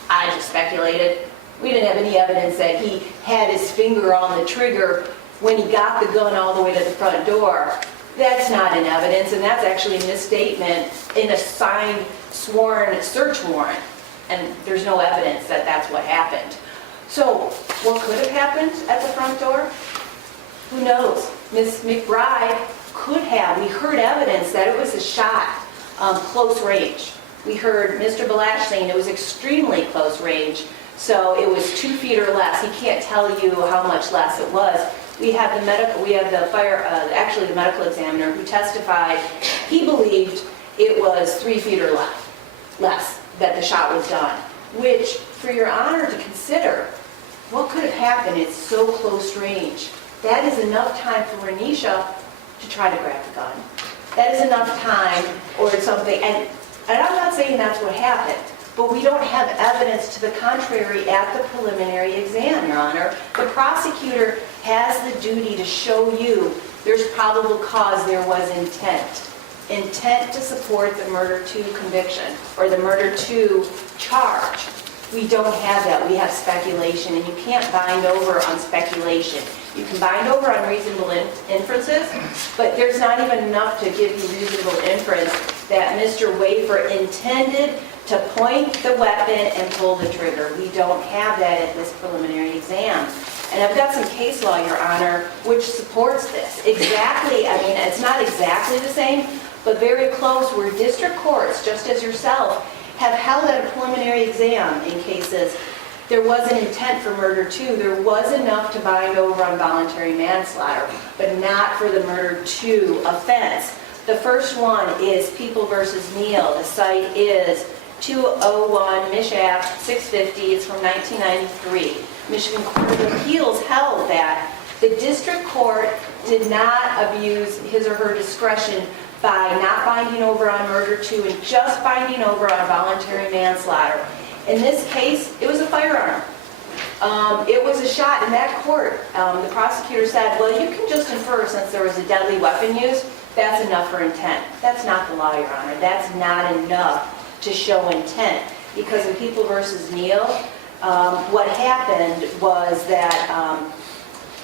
I just speculated. We didn't have any evidence that he had his finger on the trigger when he got the gun all the way to the front door. That's not in evidence, and that's actually a misstatement in a signed, sworn search warrant. And there's no evidence that that's what happened. So, what could have happened at the front door? Who knows? Ms. McBride could have. We heard evidence that it was a shot, close range. We heard Mr. Balash saying it was extremely close range, so it was 2 feet or less. He can't tell you how much less it was. We have the medical examiner who testified he believed it was 3 feet or less that the shot was done, which, for your honor to consider, what could have happened? It's so close range. That is enough time for Renisha to try to grab the gun. That is enough time or something, and I'm not saying that's what happened, but we don't have evidence to the contrary at the preliminary exam, Your Honor. The prosecutor has the duty to show you there's probable cause, there was intent. Intent to support the murder 2 conviction or the murder 2 charge. We don't have that. We have speculation, and you can't bind over on speculation. You can bind over on reasonable inferences, but there's not even enough to give you reasonable inference that Mr. Wafer intended to point the weapon and pull the trigger. We don't have that at this preliminary exam. And I've got some case law, Your Honor, which supports this. Exactly, I mean, it's not exactly the same, but very close, where district courts, just as yourself, have held at a preliminary exam in cases there was an intent for murder 2. There was enough to bind over on voluntary manslaughter, but not for the murder 2 offense. The first one is People v. Neal. The site is 201 Mishap 650. It's from 1993. Michigan Court of Appeals held that the district court did not abuse his or her discretion by not binding over on murder 2 and just binding over on voluntary manslaughter. In this case, it was a firearm. It was a shot in that court. The prosecutor said, well, you can just infer since there was a deadly weapon used, that's enough for intent. That's not the law, Your Honor. That's not enough to show intent. Because in People v. Neal, what happened was that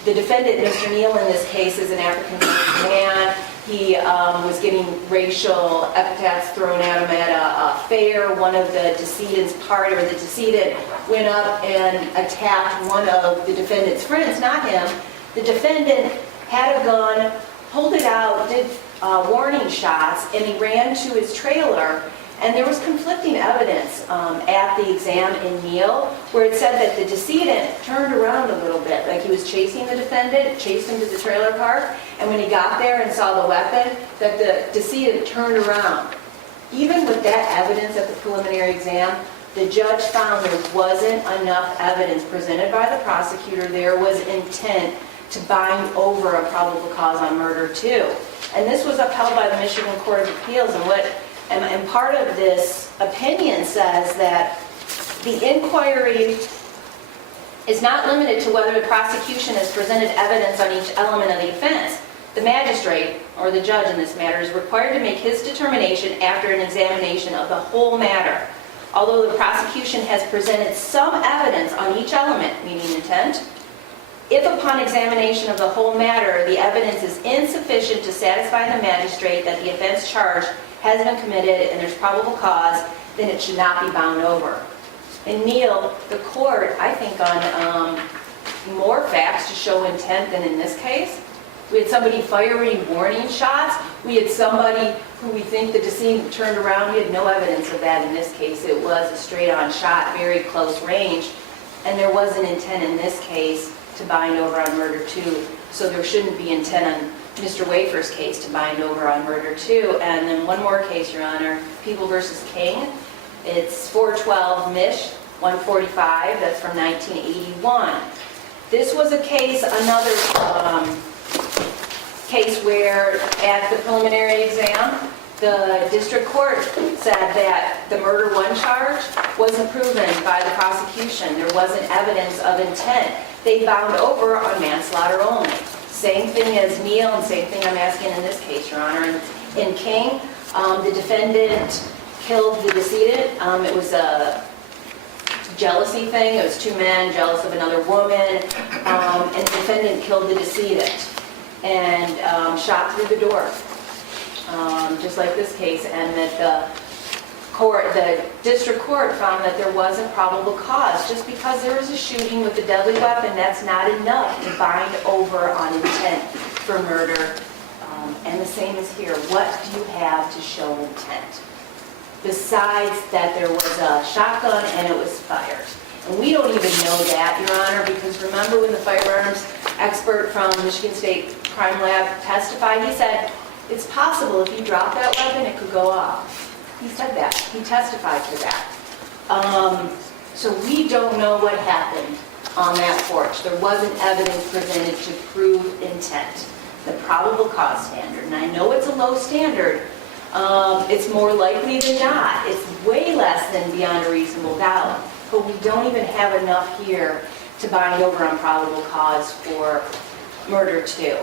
the defendant, Mr. Neal in this case, is an African-American man. He was getting racial epithets thrown at him at a fair. One of the decedent's party, or the decedent, went up and attacked one of the defendant's friends, not him. The defendant had a gun, pulled it out, did warning shots, and he ran to his trailer. And there was conflicting evidence at the exam in Neal where it said that the decedent turned around a little bit, like he was chasing the defendant, chased him to the trailer park, and when he got there and saw the weapon, that the decedent turned around. Even with that evidence at the preliminary exam, the judge found there wasn't enough evidence presented by the prosecutor. There was intent to bind over a probable cause on murder 2. And this was upheld by the Michigan Court of Appeals, and part of this opinion says that the inquiry is not limited to whether the prosecution has presented evidence on each element of the offense. The magistrate, or the judge in this matter, is required to make his determination after an examination of the whole matter. Although the prosecution has presented some evidence on each element, meaning intent, if upon examination of the whole matter the evidence is insufficient to satisfy the magistrate that the offense charged has been committed and there's probable cause, then it should not be bound over. In Neal, the court, I think, on more facts to show intent than in this case. We had somebody firing warning shots. We had somebody who we think the decedent turned around. We had no evidence of that in this case. It was a straight-on shot, very close range. And there was an intent in this case to bind over on murder 2, so there shouldn't be intent on Mr. Wafer's case to bind over on murder 2. And then one more case, Your Honor, People versus King. It's 412 Mich. 145, that's from 1981. This was a case, another case where at the preliminary exam, the district court said that the murder 1 charge wasn't proven by the prosecution. There wasn't evidence of intent. They bound over on manslaughter only. Same thing as Neal and same thing I'm asking in this case, Your Honor. In King, the defendant killed the decedent. It was a jealousy thing. It was 2 men jealous of another woman, and the defendant killed the decedent and shot through the door, just like this case, and that the district court found that there wasn't probable cause. Just because there was a shooting with a deadly weapon, that's not enough to bind over on intent for murder. And the same is here. What do you have to show intent? Besides that there was a shotgun and it was fired. And we don't even know that, Your Honor, because remember when the firearms expert from Michigan State Crime Lab testified, he said, it's possible if you drop that weapon, it could go off. He said that. He testified to that. So we don't know what happened on that porch. There wasn't evidence presented to prove intent, the probable cause standard. And I know it's a low standard. It's more likely than not. It's way less than beyond a reasonable doubt. But we don't even have enough here to bind over on probable cause for murder 2.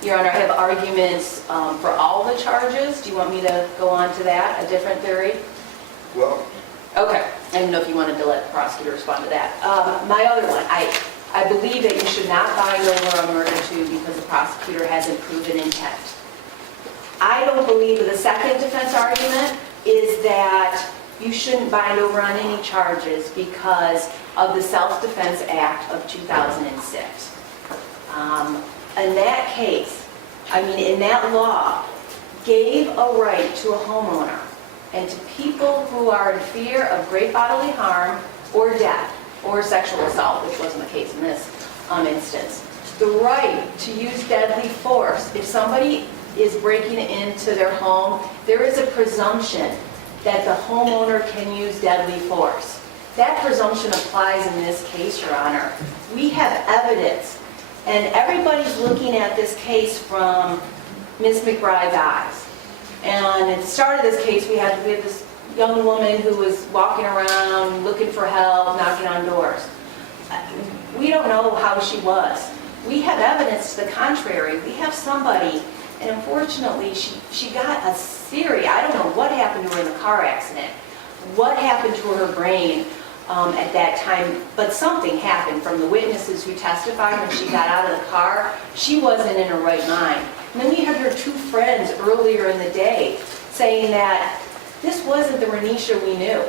Your Honor, I have arguments for all the charges. Do you want me to go on to that, a different theory? Well, Okay. I didn't know if you wanted to let the prosecutor respond to that. My other one, I believe that you should not bind over on murder 2 because the prosecutor hasn't proven intent. I don't believe the second defense argument is that you shouldn't bind over on any charges because of the Self-Defense Act of 2006. In that case, in that law, gave a right to a homeowner and to people who are in fear of great bodily harm or death or sexual assault, which wasn't the case in this instance, the right to use deadly force. If somebody is breaking into their home, there is a presumption that the homeowner can use deadly force. That presumption applies in this case, Your Honor. We have evidence, and everybody's looking at this case from Ms. McBride's eyes. And at the start of this case, we had this young woman who was walking around looking for help, knocking on doors. We don't know how she was. We have evidence to the contrary. We have somebody, and unfortunately, she got a serious, I don't know what happened to her in the car accident, what happened to her brain at that time, but something happened from the witnesses who testified when she got out of the car. She wasn't in her right mind. And then we had her 2 friends earlier in the day saying that this wasn't the Renisha we knew.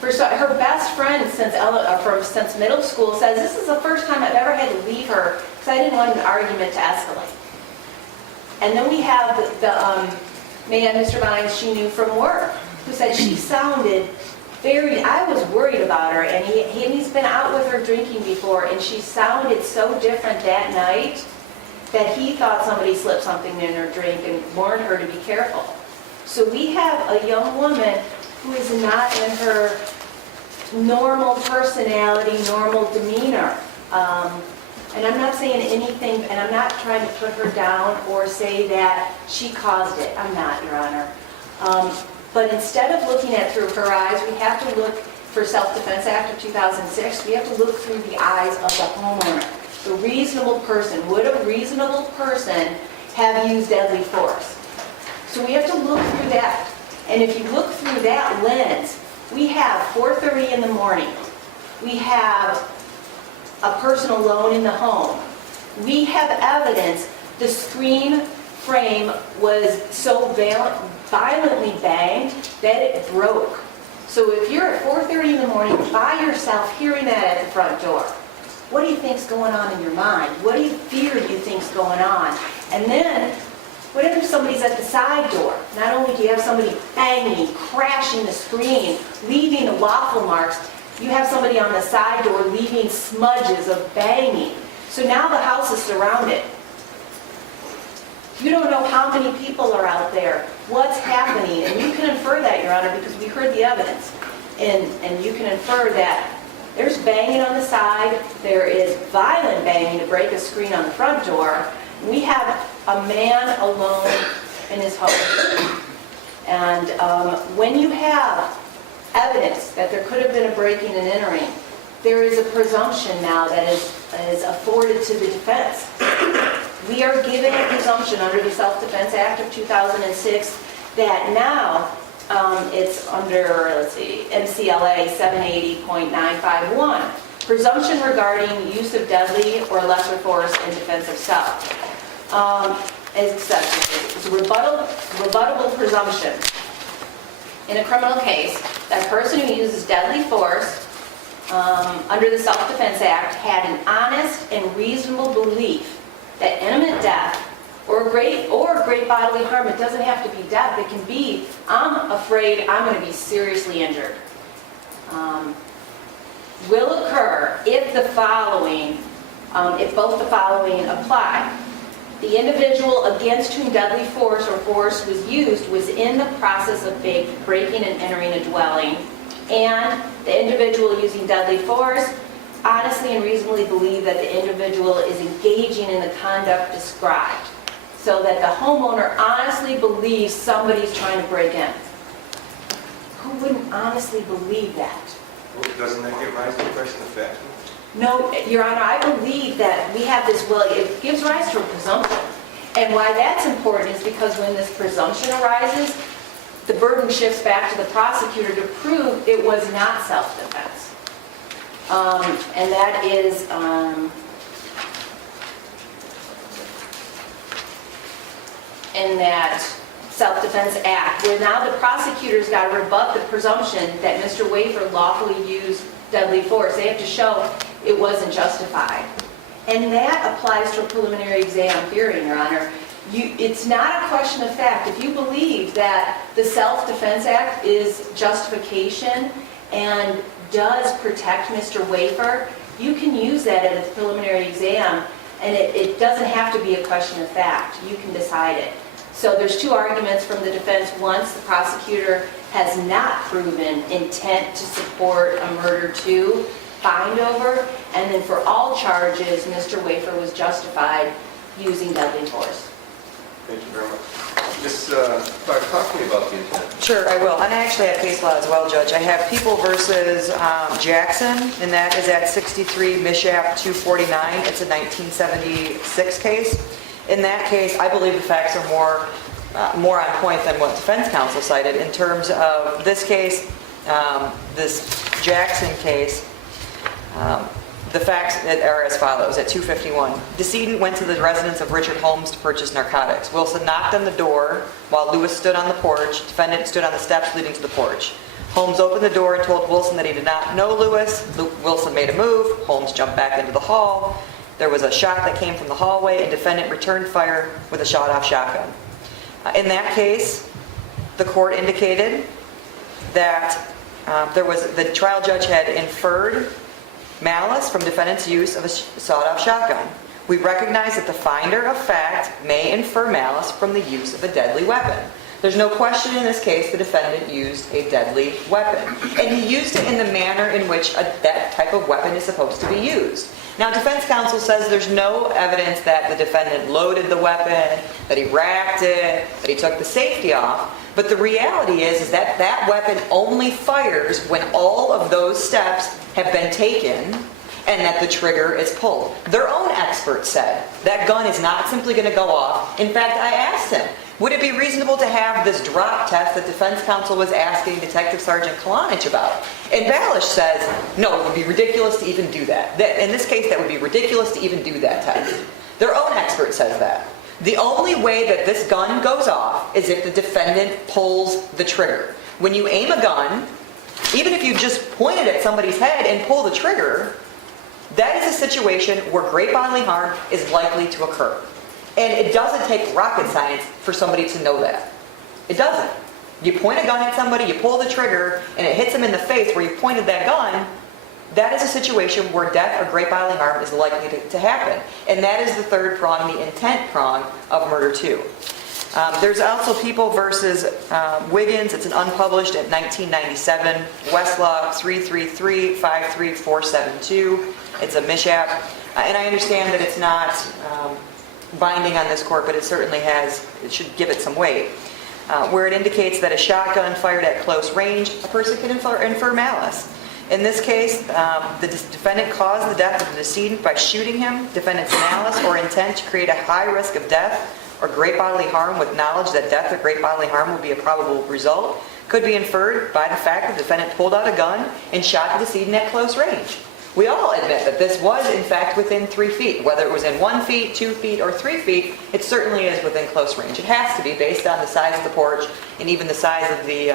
Her best friend since middle school says, this is the first time I've ever had to leave her because I didn't want an argument to escalate. And then we have the man, Mr. Vines, she knew from work, who said she sounded I was worried about her, and he's been out with her drinking before, and she sounded so different that night that he thought somebody slipped something in her drink and warned her to be careful. So we have a young woman who is not in her normal personality, normal demeanor. And I'm not saying anything, and I'm not trying to put her down or say that she caused it. I'm not, Your Honor. But instead of looking at through her eyes, we have to look for Self-Defense Act of 2006. We have to look through the eyes of the homeowner, the reasonable person. Would a reasonable person have used deadly force? So we have to look through that. And if you look through that lens, we have 4:30 in the morning. We have a person alone in the home. We have evidence the screen frame was so violently banged that it broke. So if you're at 4:30 in the morning by yourself hearing that at the front door, what do you think's going on in your mind? What fear do you think's going on? And then, what if somebody's at the side door? Not only do you have somebody banging, crashing the screen, leaving the waffle marks, You have somebody on the side door leaving smudges of banging. So now the house is surrounded. You don't know how many people are out there, what's happening, and you can infer that, Your Honor, because we heard the evidence. And you can infer that there's banging on the side, there is violent banging to break a screen on the front door. We have a man alone in his home. And when you have evidence that there could have been a breaking and entering, there is a presumption now that is afforded to the defense. We are given a presumption under the Self-Defense Act of 2006 that now it's under, let's see, MCLA 780.951, presumption regarding use of deadly or lesser force in defense of self. It's a rebuttable presumption. In a criminal case, that person who uses deadly force under the Self-Defense Act had an honest and reasonable belief that imminent death or great bodily harm, it doesn't have to be death, it can be, I'm afraid I'm going to be seriously injured, will occur if the following, if both the following apply. The individual against whom deadly force or force was used was in the process of breaking and entering a dwelling, and the individual using deadly force honestly and reasonably believe that the individual is engaging in the conduct described, so that the homeowner honestly believes somebody's trying to break in. Who wouldn't honestly believe that? Well, doesn't that give rise to a question of fact? No, Your Honor, I believe that we have this, well, it gives rise to a presumption. And why that's important is because when this presumption arises, the burden shifts back to the prosecutor to prove it was not self-defense. And that is in that Self-Defense Act, where now the prosecutor's got to rebut the presumption that Mr. Wafer lawfully used deadly force. They have to show it wasn't justified. And that applies to a preliminary exam hearing, Your Honor. It's not a question of fact. If you believe that the Self-Defense Act is justification and does protect Mr. Wafer, you can use that at a preliminary exam, and it doesn't have to be a question of fact. You can decide it. So there's two arguments from the defense. Once the prosecutor has not proven intent to support a murder to find over, and then for all charges, Mr. Wafer was justified using deadly force. Thank you very much. Ms. Clark, talk to me about the intent. Sure, I will. And I actually have case law as well, Judge. I have People versus Jackson, and that is at 63 Mishap 249. It's a 1976 case. In that case, I believe the facts are more on point than what defense counsel cited. In terms of this case, this Jackson case, the facts are as follows. At 251, decedent went to the residence of Richard Holmes to purchase narcotics. Wilson knocked on the door while Lewis stood on the porch. Defendant stood on the steps leading to the porch. Holmes opened the door and told Wilson that he did not know Lewis. Wilson made a move. Holmes jumped back into the hall. There was a shot that came from the hallway, and defendant returned fire with a shot-off shotgun. In that case, the court indicated that the trial judge had inferred malice from defendant's use of a sawed-off shotgun. We recognize that the finder of fact may infer malice from the use of a deadly weapon. There's no question in this case the defendant used a deadly weapon. And he used it in the manner in which that type of weapon is supposed to be used. Now, defense counsel says there's no evidence that the defendant loaded the weapon, that he racked it, that he took the safety off. But the reality is that that weapon only fires when all of those steps have been taken and that the trigger is pulled. Their own expert said that gun is not simply going to go off. In fact, I asked him, would it be reasonable to have this drop test that defense counsel was asking Detective Sergeant Kalanic about? And Balish says, no, it would be ridiculous to even do that. In this case, that would be ridiculous to even do that test. Their own expert says that. The only way that this gun goes off is if the defendant pulls the trigger. When you aim a gun, even if you just point it at somebody's head and pull the trigger, that is a situation where great bodily harm is likely to occur. And it doesn't take rocket science for somebody to know that. It doesn't. You point a gun at somebody, you pull the trigger, and it hits them in the face where you pointed that gun, that is a situation where death or great bodily harm is likely to happen. And that is the third prong, the intent prong of murder 2. There's also People versus Wiggins. It's an unpublished at 1997. Westlaw 333-53472. It's a mishap. And I understand that it's not binding on this court, but it certainly has, it should give it some weight. Where it indicates that a shotgun fired at close range, a person can infer malice. In this case, the defendant caused the death of the decedent by shooting him. Defendant's malice or intent to create a high risk of death or great bodily harm with knowledge that death or great bodily harm will be a probable result could be inferred by the fact that the defendant pulled out a gun and shot the decedent at close range. We all admit that this was, in fact, within 3 feet. Whether it was in 1 feet, 2 feet, or 3 feet, it certainly is within close range. It has to be based on the size of the porch and even the size of the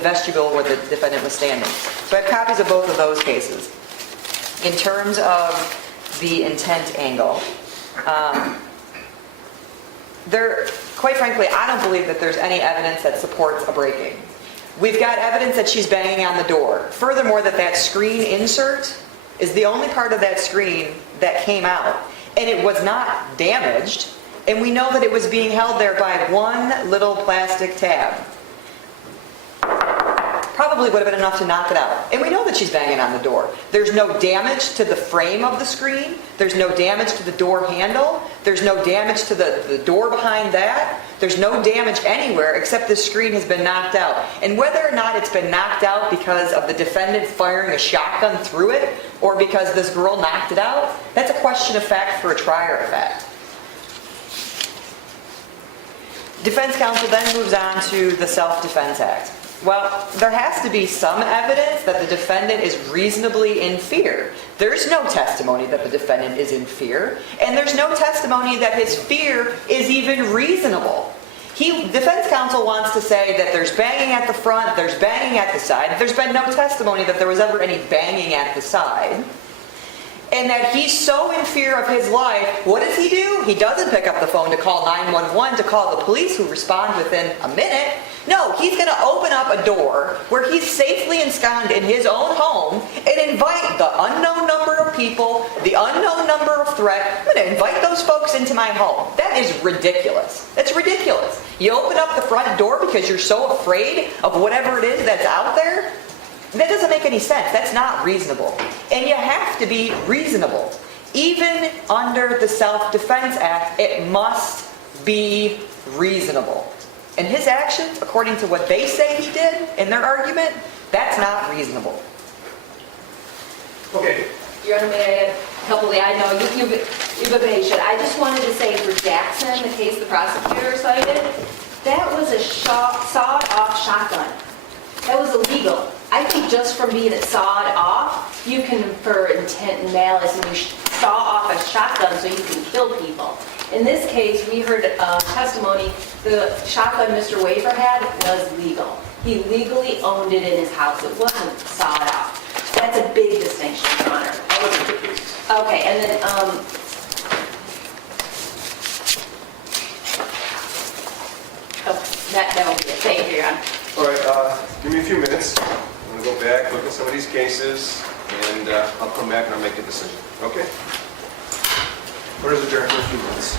vestibule where the defendant was standing. So I have copies of both of those cases. In terms of the intent angle, quite frankly, I don't believe that there's any evidence that supports a break-in. We've got evidence that she's banging on the door. Furthermore, that screen insert is the only part of that screen that came out. And it was not damaged. And we know that it was being held there by one little plastic tab. Probably would have been enough to knock it out. And we know that she's banging on the door. There's no damage to the frame of the screen. There's no damage to the door handle. There's no damage to the door behind that. There's no damage anywhere except the screen has been knocked out. And whether or not it's been knocked out because of the defendant firing a shotgun through it or because this girl knocked it out, that's a question of fact for a trier of fact. Defense counsel then moves on to the Self-Defense Act. Well, there has to be some evidence that the defendant is reasonably in fear. There's no testimony that the defendant is in fear, and there's no testimony that his fear is even reasonable. Defense counsel wants to say that there's banging at the front, there's banging at the side. There's been no testimony that there was ever any banging at the side. And that he's so in fear of his life, what does he do? He doesn't pick up the phone to call 911 to call the police who respond within a minute. No, he's going to open up a door where he's safely ensconced in his own home and invite the unknown number of people, the unknown number of threat. I'm going to invite those folks into my home. That is ridiculous. That's ridiculous. You open up the front door because you're so afraid of whatever it is that's out there? That doesn't make any sense. That's not reasonable. And you have to be reasonable. Even under the Self-Defense Act, it must be reasonable. And his actions, according to what they say he did in their argument, that's not reasonable. Okay. Your Honor, may I add a couple of, I know you've been patient. I just wanted to say for Jackson, the case the prosecutor cited, that was a sawed-off shotgun. That was illegal. I think just from being it sawed off, you can infer intent and malice, and you saw off a shotgun so you can kill people. In this case, we heard testimony, the shotgun Mr. Wafer had was legal. He legally owned it in his house. It wasn't sawed off. That's a big distinction, Your Honor. Okay, and then, that'll be it. Thank you, Your Honor. All right, give me a few minutes. I'm going to go back, look at some of these cases, and I'll come back and I'll make a decision. Okay? What is adjourned for a few minutes?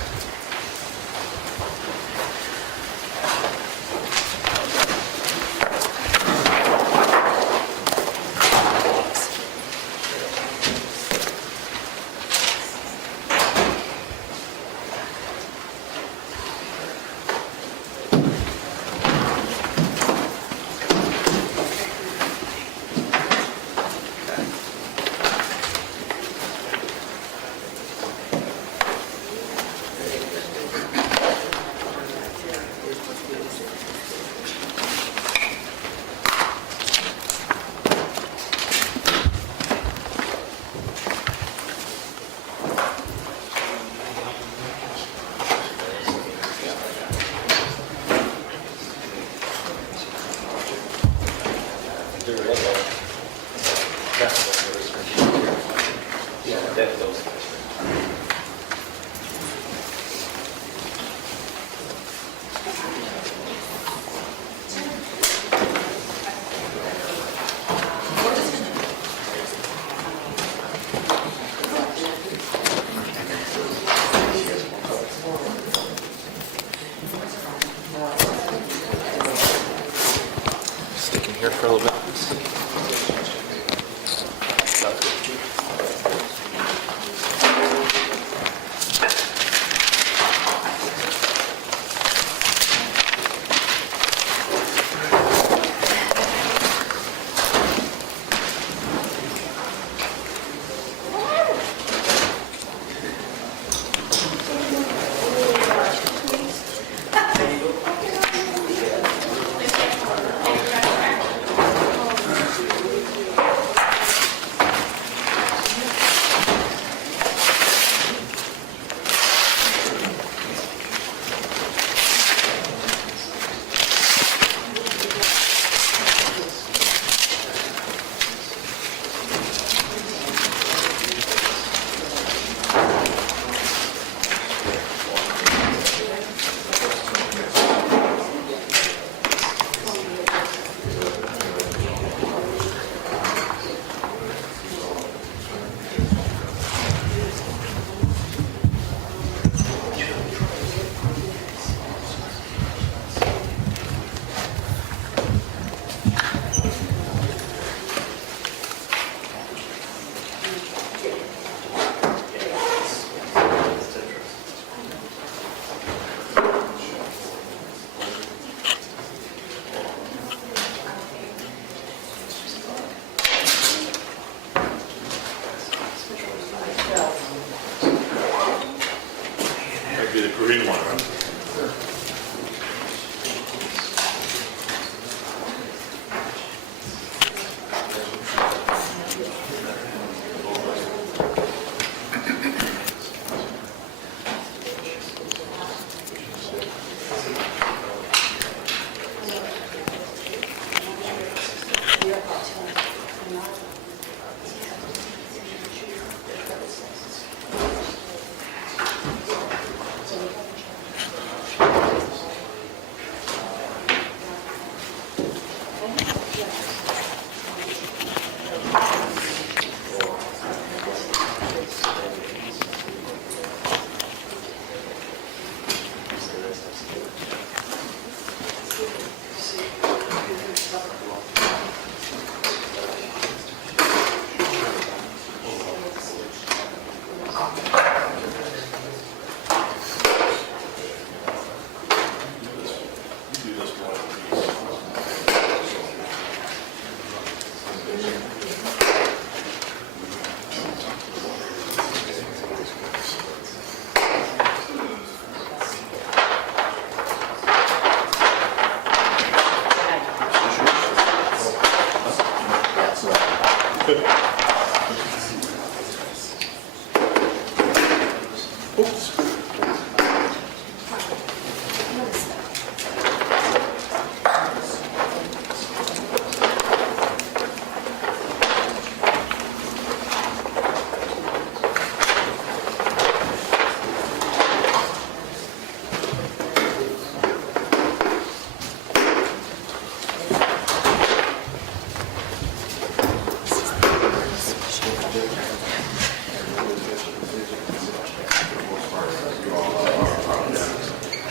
here for a little bit. Might be the green one, right?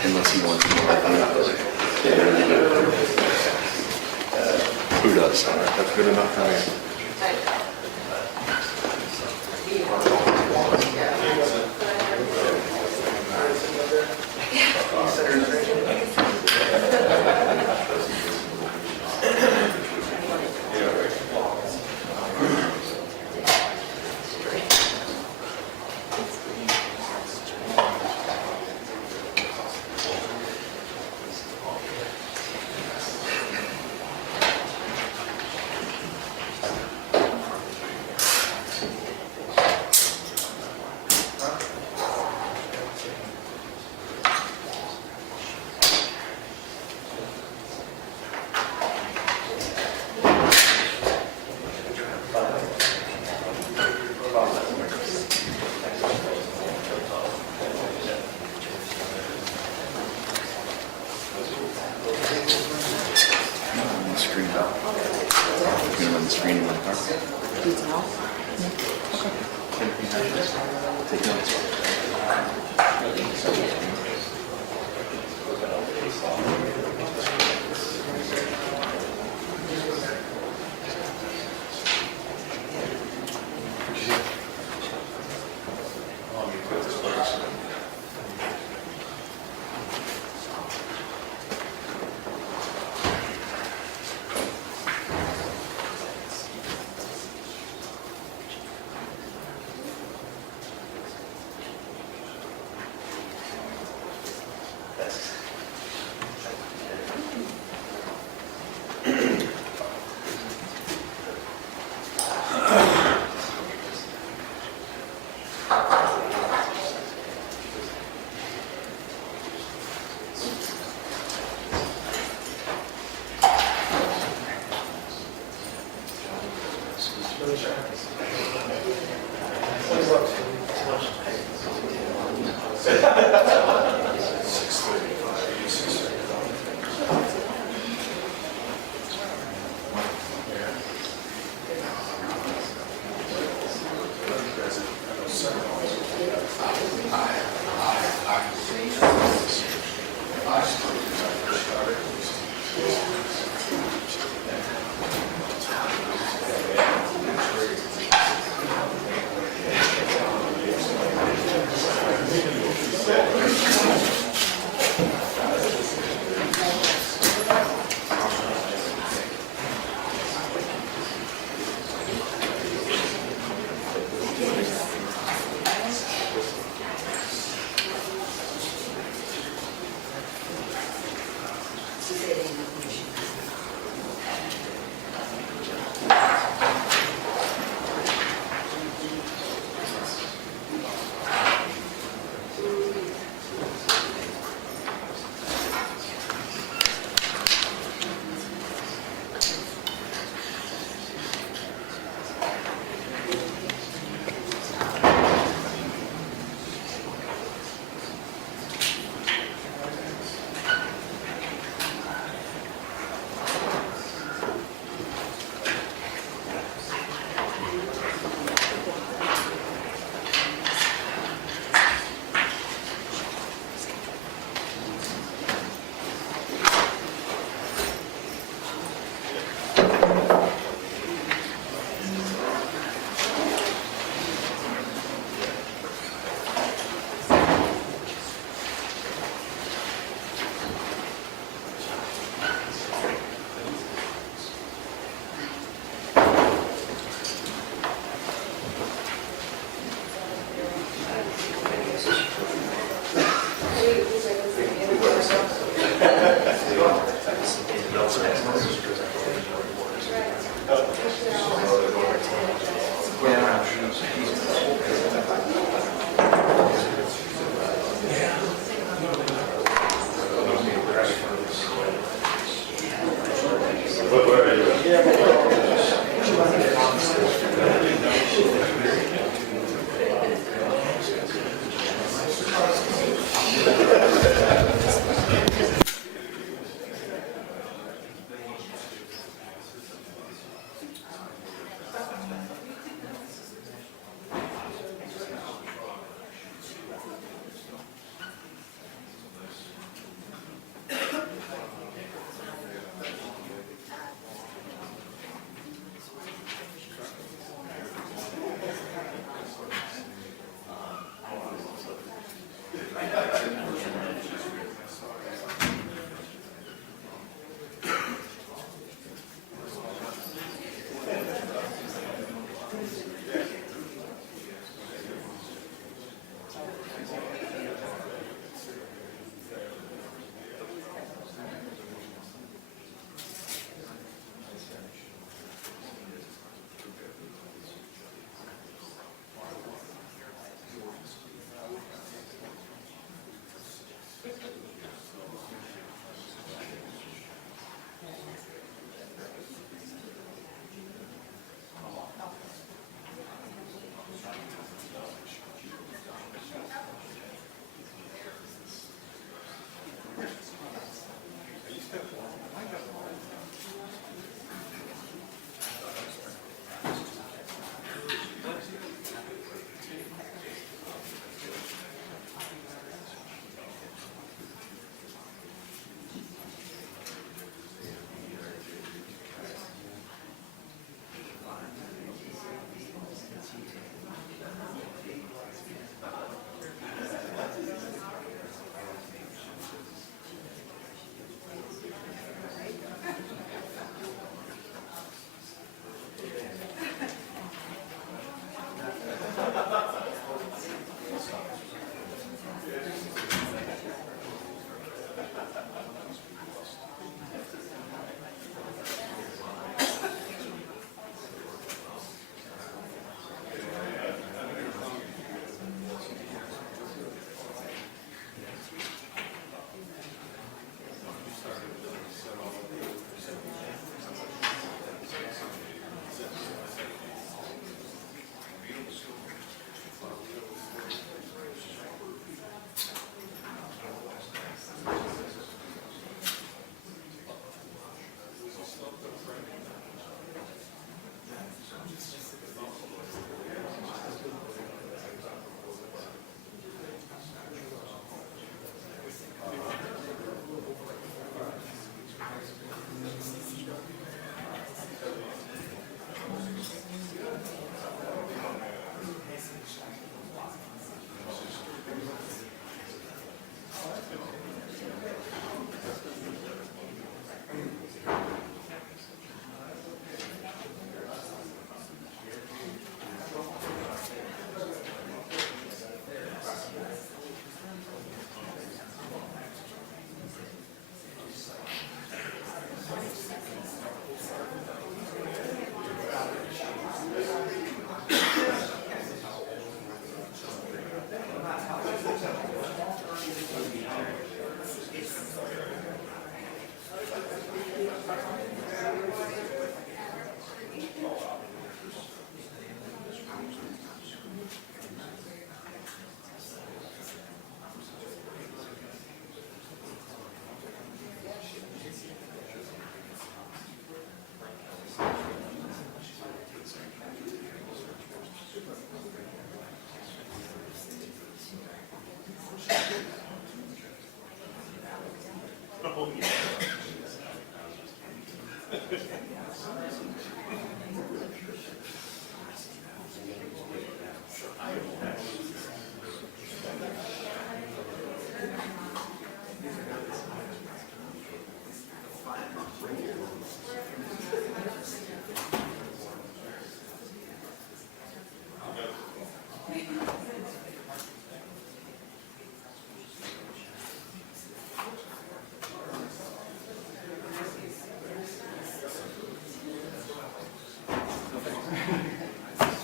Unless he wants more. Who does? All right, that's good enough for me.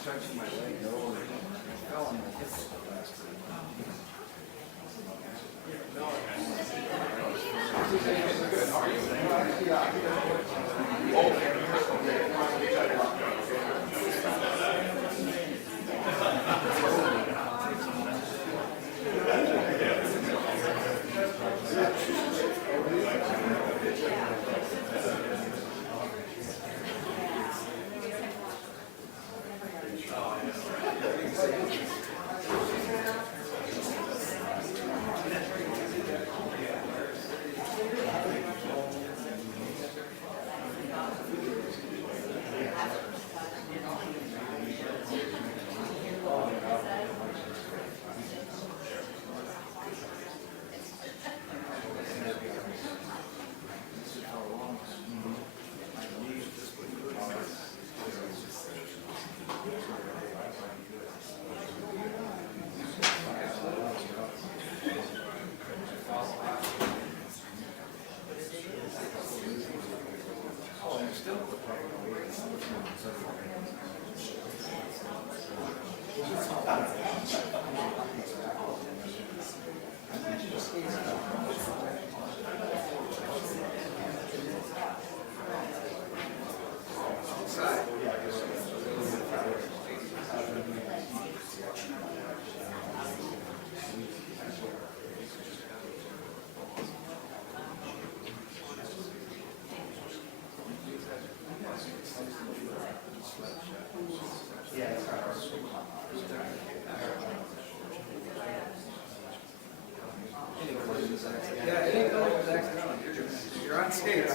Stretching my leg over. I fell on my hip the last time. Yeah, it ain't going accidental. You're on stage.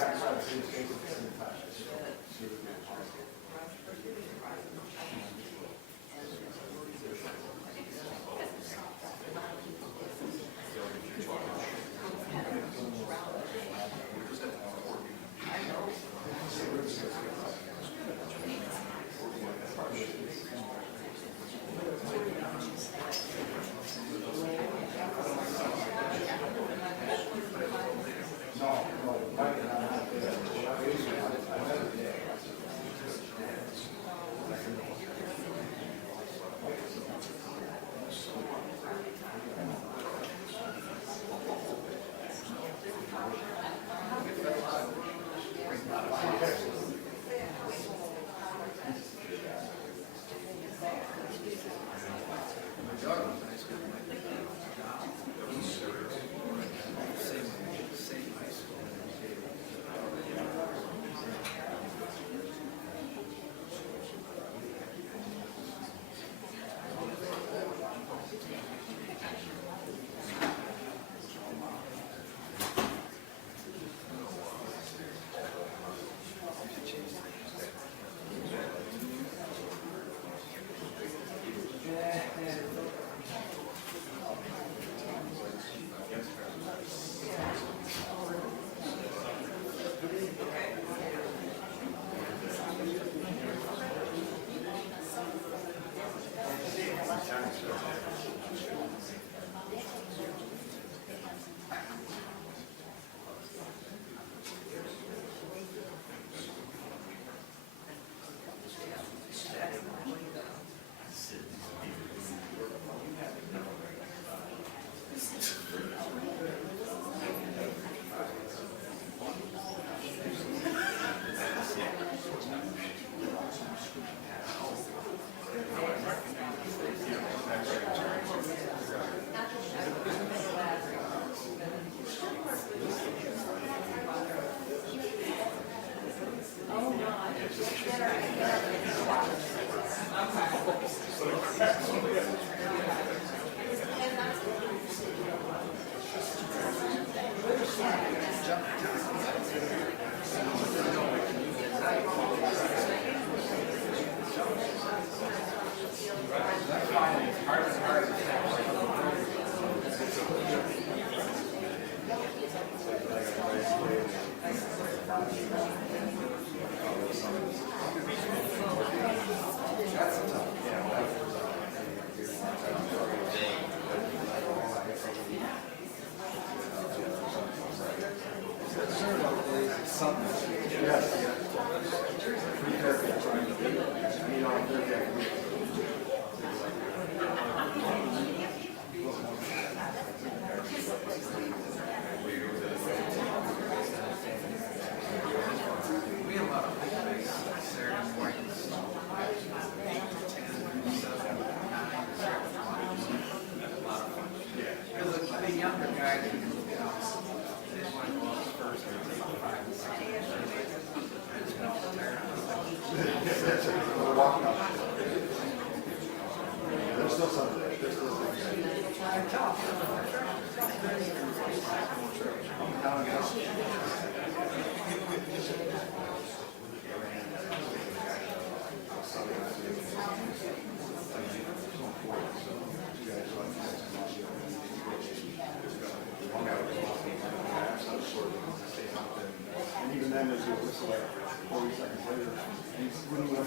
What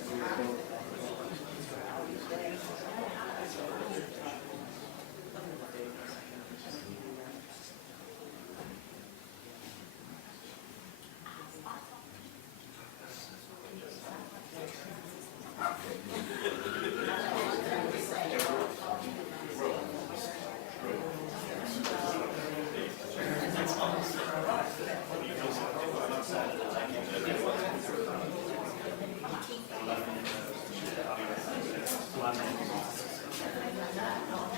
Thank you.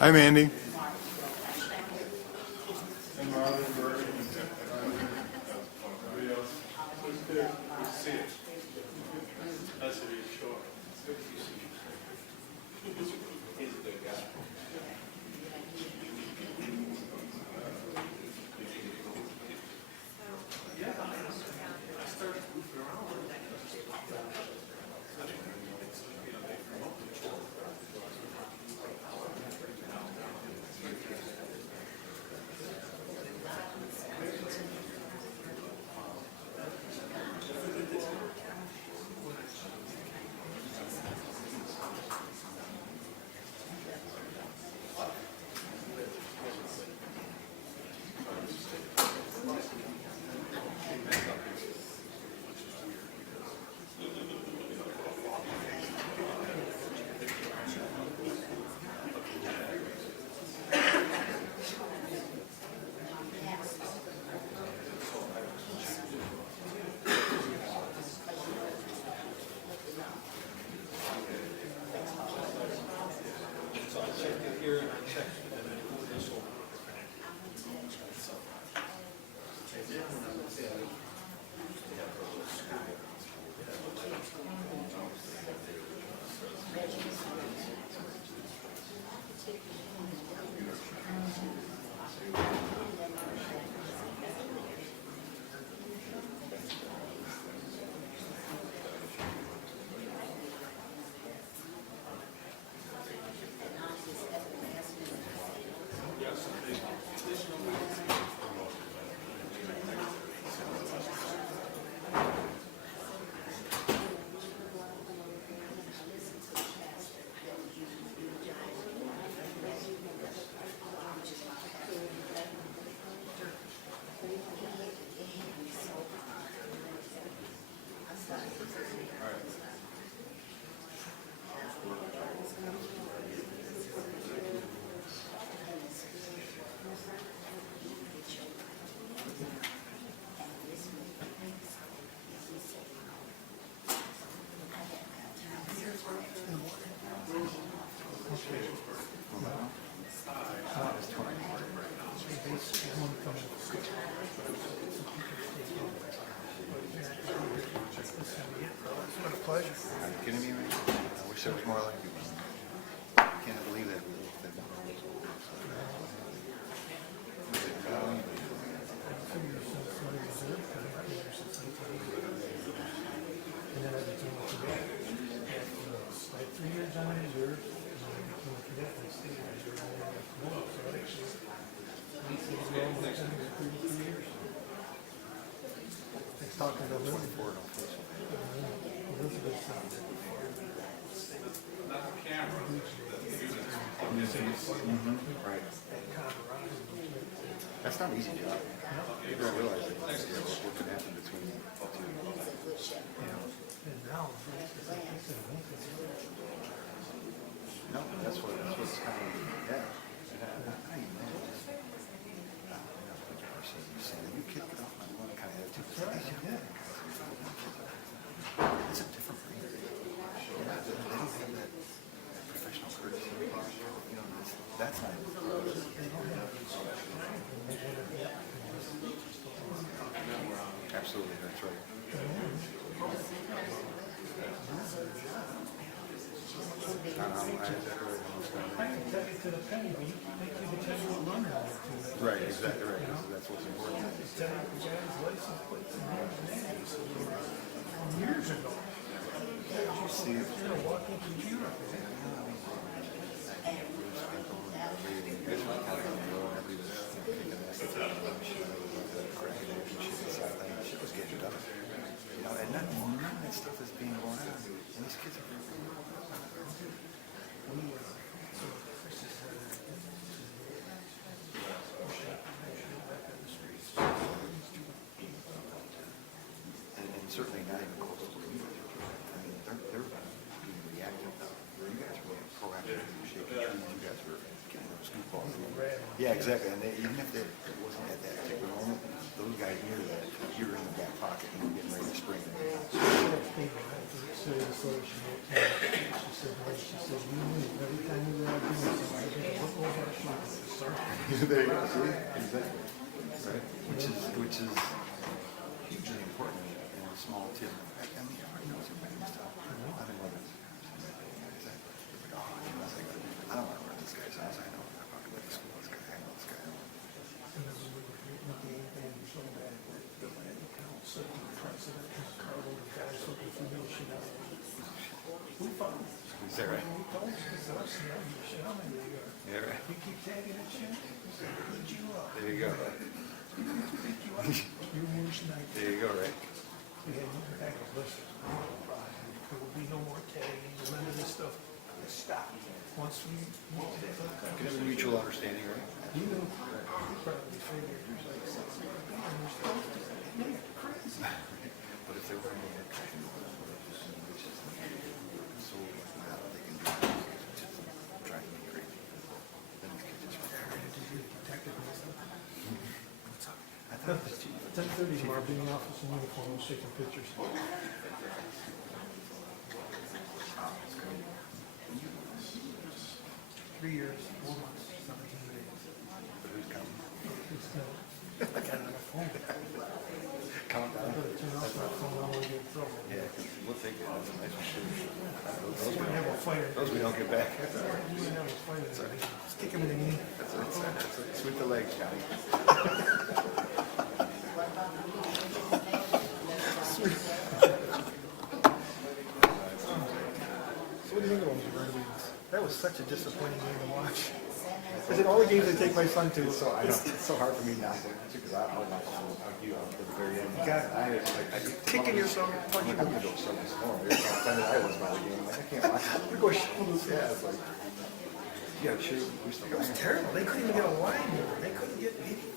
Hi, Mandy. Are you kidding me, man? I wish there was more like you. I can't believe that. Right. That's not an easy job. You don't realize that what can happen between the two. No, that's what's kind of, yeah. I ain't mad. You kid, get off my lawn kind of attitude. It's a different breed. They don't have that professional courtesy. You know, that's not. Absolutely, that's right. Right, exactly right. That's what's important. Years ago. See it. Shit was getting done. You know, and none of that stuff is being going on. And these kids are not even close to what you guys are doing. I mean, they're being reactive now. You guys are being proactive, shaking trees, you guys were getting those scoop balls. Yeah, exactly, and even if it wasn't at that particular moment, those guys knew that you were in the back pocket and you were getting ready to spring them. There you go, see, exactly, right, which is hugely important in a small tip. I mean, everybody knows your bad stuff. I think what it's exactly. It's like, oh, you know, it's like, I don't want to run this guy's house. I know. I'm not going to school. This guy, I know this guy. Is that right? Yeah, right. You keep tagging that shit. There you go. There you go, right? There will be no more tagging, none of this stuff is stopped. Once we move to that You can have a mutual understanding, right? you know, you probably figured there's like something and you're supposed to say, man, crazy. But if they're running that kind of which is so now they can do it, which is driving me crazy. Then these kids just Detective and stuff. I thought it was cheap. 10:30 tomorrow, being in office in uniform, shaking pictures. 3 years, 4 months, 17 days. But who's counting? It's no, I got it on my phone. Count I down. better turn off my phone, I don't want to get in trouble. Yeah, 'cause we'll take it. That's a nice one. We're gonna have a fighter. Those we don't get back. We're gonna have a fighter. Stick him in the knee. That's it. Sweep the legs, Johnny. So what do you think of those rugby? That was such a disappointing game to watch. I said, all the games I take my son to. So I know it's so hard for me not to, because I'll argue at the very end. You got it. I Kicking yourself, punching I'm gonna go show this more. Here's how offended I was by the game. Like, I can't watch it. We go show this. Yeah, it's like, yeah, sure. We're still It was terrible. They couldn't even get a line over. They couldn't get anything.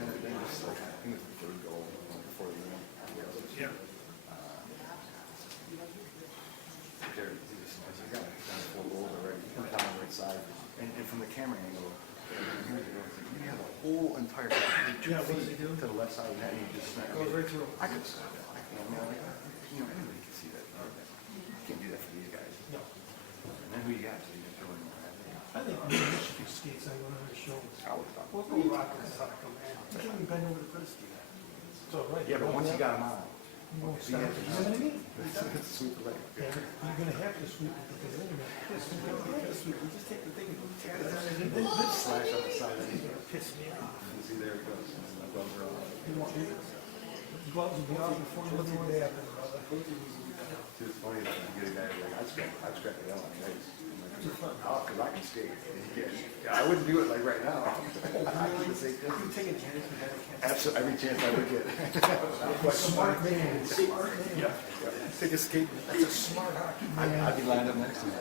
And then just like, I think it was the third goal before the end. Yeah. There, he got like 4 goals already. He comes down the right side, and from the camera angle, you have the whole entire 2 Yeah, what does he feet do? to the left side of the net, and you just snap. Goes right through. I could stop that. I mean, anybody can see that. You can't do that for these guys. No. And then who you got? So you can throw in more. I think maybe we should be skates on one of their shoulders. I would thought. We'll go rock and sock them, man. You can't even bend over to put a skate. It's all right. Yeah, but once you got them out, You won't so you stop. have to You know what I mean? sweep the leg. Yeah, you're gonna have to sweep it because then you're gonna piss. You're gonna have to sweep. You just take the thing and tap it down and then this Slash up the side. you're gonna piss me off. You see, there it goes. My gloves are off. You want me? Gloves will be off before you know what happened, brother. It's funny that you get a guy like, I'd scrap it out on the ice. Because I can skate. Yeah, I wouldn't do it like right now. I can say, You take advantage of that. absolutely, every chance I would get. Smart man. Smart man. Yeah. Take a skate. That's a smart hockey man. I'd be lined up next to him.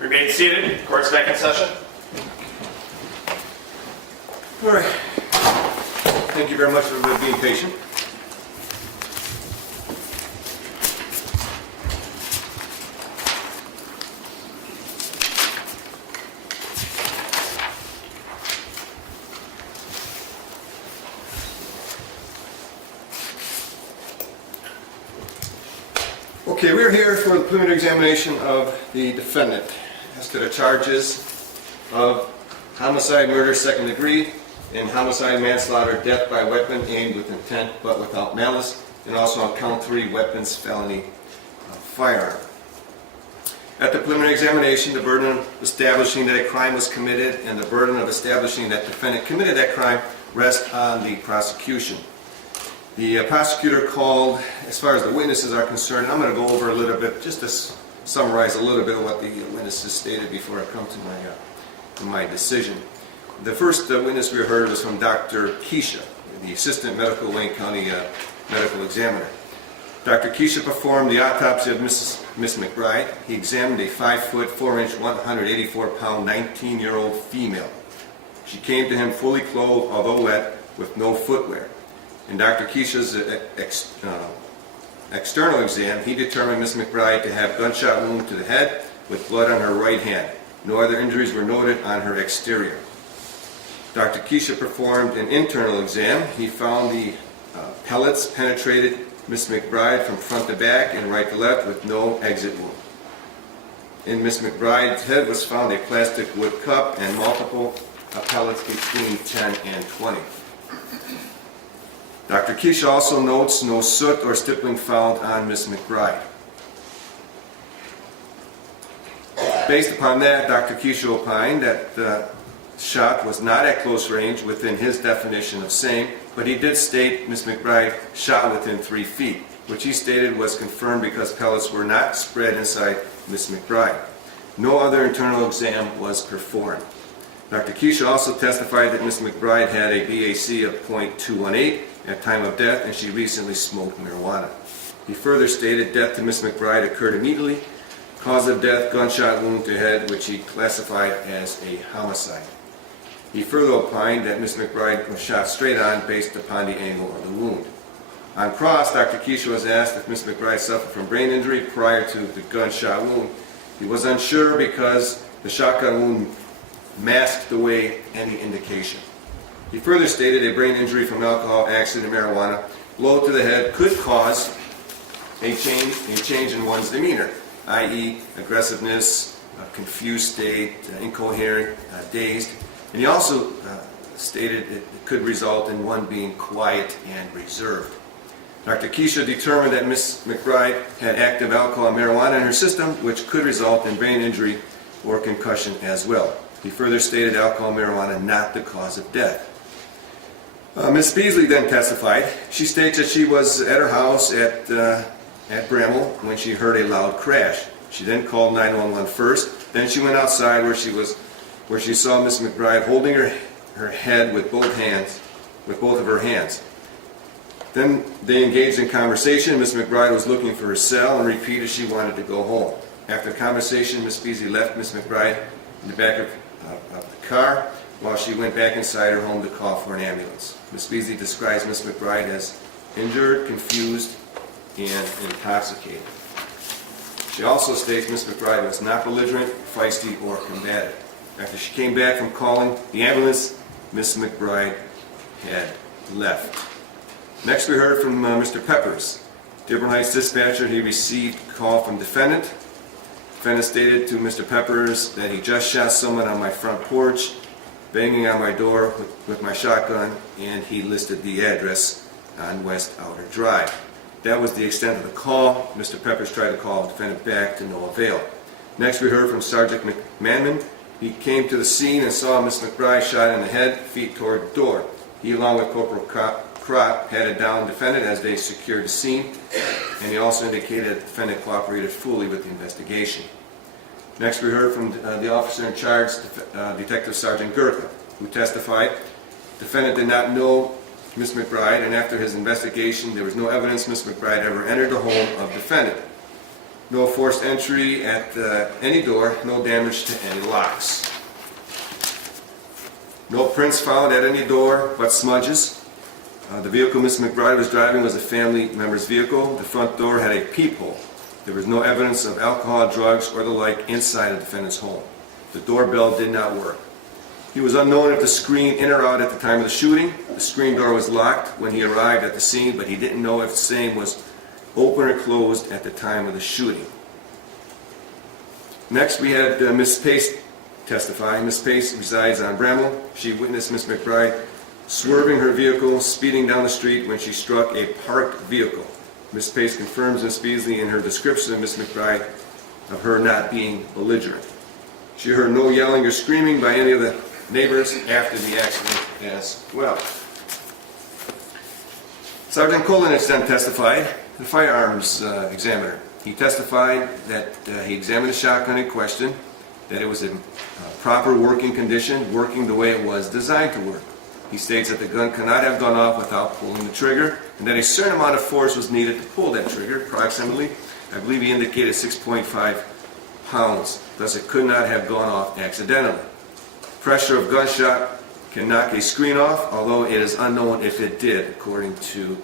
Remain seated. Court's back in session. All right. Thank you very much for being patient. Okay, we're here for the preliminary examination of the defendant as to the charges of homicide, murder, second degree, and homicide, manslaughter, death by weapon aimed with intent but without malice, and also on count 3, weapons, felony, firearm. At the preliminary examination, the burden of establishing that a crime was committed and the burden of establishing that defendant committed that crime rests on the prosecution. The prosecutor called, as far as the witnesses are concerned, I'm going to go over a little bit, just to summarize a little bit of what the witnesses stated before I come to my decision. The first witness we heard was from Dr. Keisha, the Assistant Medical Wayne County Medical Examiner. Dr. Keisha performed the autopsy of Miss McBride. He examined a 5-foot, 4-inch, 184-pound, 19-year-old female. She came to him fully clothed, although wet, with no footwear. In Dr. Keisha's external exam, he determined Miss McBride to have gunshot wound to the head with blood on her right hand. No other injuries were noted on her exterior. Dr. Keisha performed an internal exam. He found the pellets penetrated Miss McBride from front to back and right to left with no exit wound. In Miss McBride's head was found a plastic wood cup and multiple pellets between 10 and 20. Dr. Keisha also notes no soot or stippling found on Miss McBride. Based upon that, Dr. Keisha opined that the shot was not at close range within his definition of same, but he did state Miss McBride shot within 3 feet, which he stated was confirmed because pellets were not spread inside Miss McBride. No other internal exam was performed. Dr. Keisha also testified that Miss McBride had a BAC of .218 at time of death, and she recently smoked marijuana. He further stated death to Miss McBride occurred immediately. Cause of death, gunshot wound to head, which he classified as a homicide. He further opined that Miss McBride was shot straight on based upon the angle of the wound. On cross, Dr. Keisha was asked if Miss McBride suffered from brain injury prior to the gunshot wound. He was unsure because the shotgun wound masked away any indication. He further stated a brain injury from alcohol, accident, marijuana, blow to the head could cause a change in one's demeanor, i.e. aggressiveness, confused state, incoherent, dazed. And he also stated it could result in one being quiet and reserved. Dr. Keisha determined that Miss McBride had active alcohol and marijuana in her system, which could result in brain injury or concussion as well. He further stated alcohol and marijuana not the cause of death. Ms. Beasley then testified. She states that she was at her house at Bramall when she heard a loud crash. She then called 911 first. Then she went outside where she saw Miss McBride holding her head with both of her hands. Then they engaged in conversation. Miss McBride was looking for her cell and repeated she wanted to go home. After the conversation, Miss Beasley left Miss McBride in the back of the car while she went back inside her home to call for an ambulance. Miss Beasley describes Miss McBride as injured, confused, and intoxicated. She also states Miss McBride was not belligerent, feisty, or combative. After she came back from calling the ambulance, Miss McBride had left. Next we heard from Mr. Peppers. Dearborn Heights dispatcher, he received a call from defendant. Defendant stated to Mr. Peppers that he just shot someone on my front porch, banging on my door with my shotgun, and he listed the address on West Outer Drive. That was the extent of the call. Mr. Peppers tried to call the defendant back to no avail. Next we heard from Sergeant McMahon. He came to the scene and saw Miss McBride shot in the head, feet toward the door. He, along with Corporal Crott, patted down the defendant as they secured the scene, and he also indicated that the defendant cooperated fully with the investigation. Next we heard from the officer in charge, Detective Sergeant Gurka, who testified the defendant did not know Miss McBride, and after his investigation there was no evidence Miss McBride ever entered the home of the defendant. no forced entry at any door, no damage to any locks. No prints found at any door but smudges. The vehicle Ms. McBride was driving was a family member's vehicle. The front door had a peephole. There was no evidence of alcohol, drugs, or the like inside the defendant's home. The doorbell did not work. He was unknown if the screen in or out at the time of the shooting. The screen door was locked when he arrived at the scene, but he didn't know if the same was open or closed at the time of the shooting. Next, we had Ms. Pace testify. Ms. Pace resides on Bramwell. She witnessed Ms. McBride swerving her vehicle, speeding down the street when she struck a parked vehicle. Ms. Pace confirms Ms. Beasley in her description of Ms. McBride of her not being belligerent. She heard no yelling or screaming by any of the neighbors after the accident as well. Sergeant Kolinich then testified, the firearms examiner. He testified that he examined the shotgun in question, that it was in proper working condition, working the way it was designed to work. He states that the gun cannot have gone off without pulling the trigger, and that a certain amount of force was needed to pull that trigger, approximately, I believe he indicated 6.5 pounds, thus it could not have gone off accidentally. Pressure of gunshot can knock a screen off, although it is unknown if it did, according to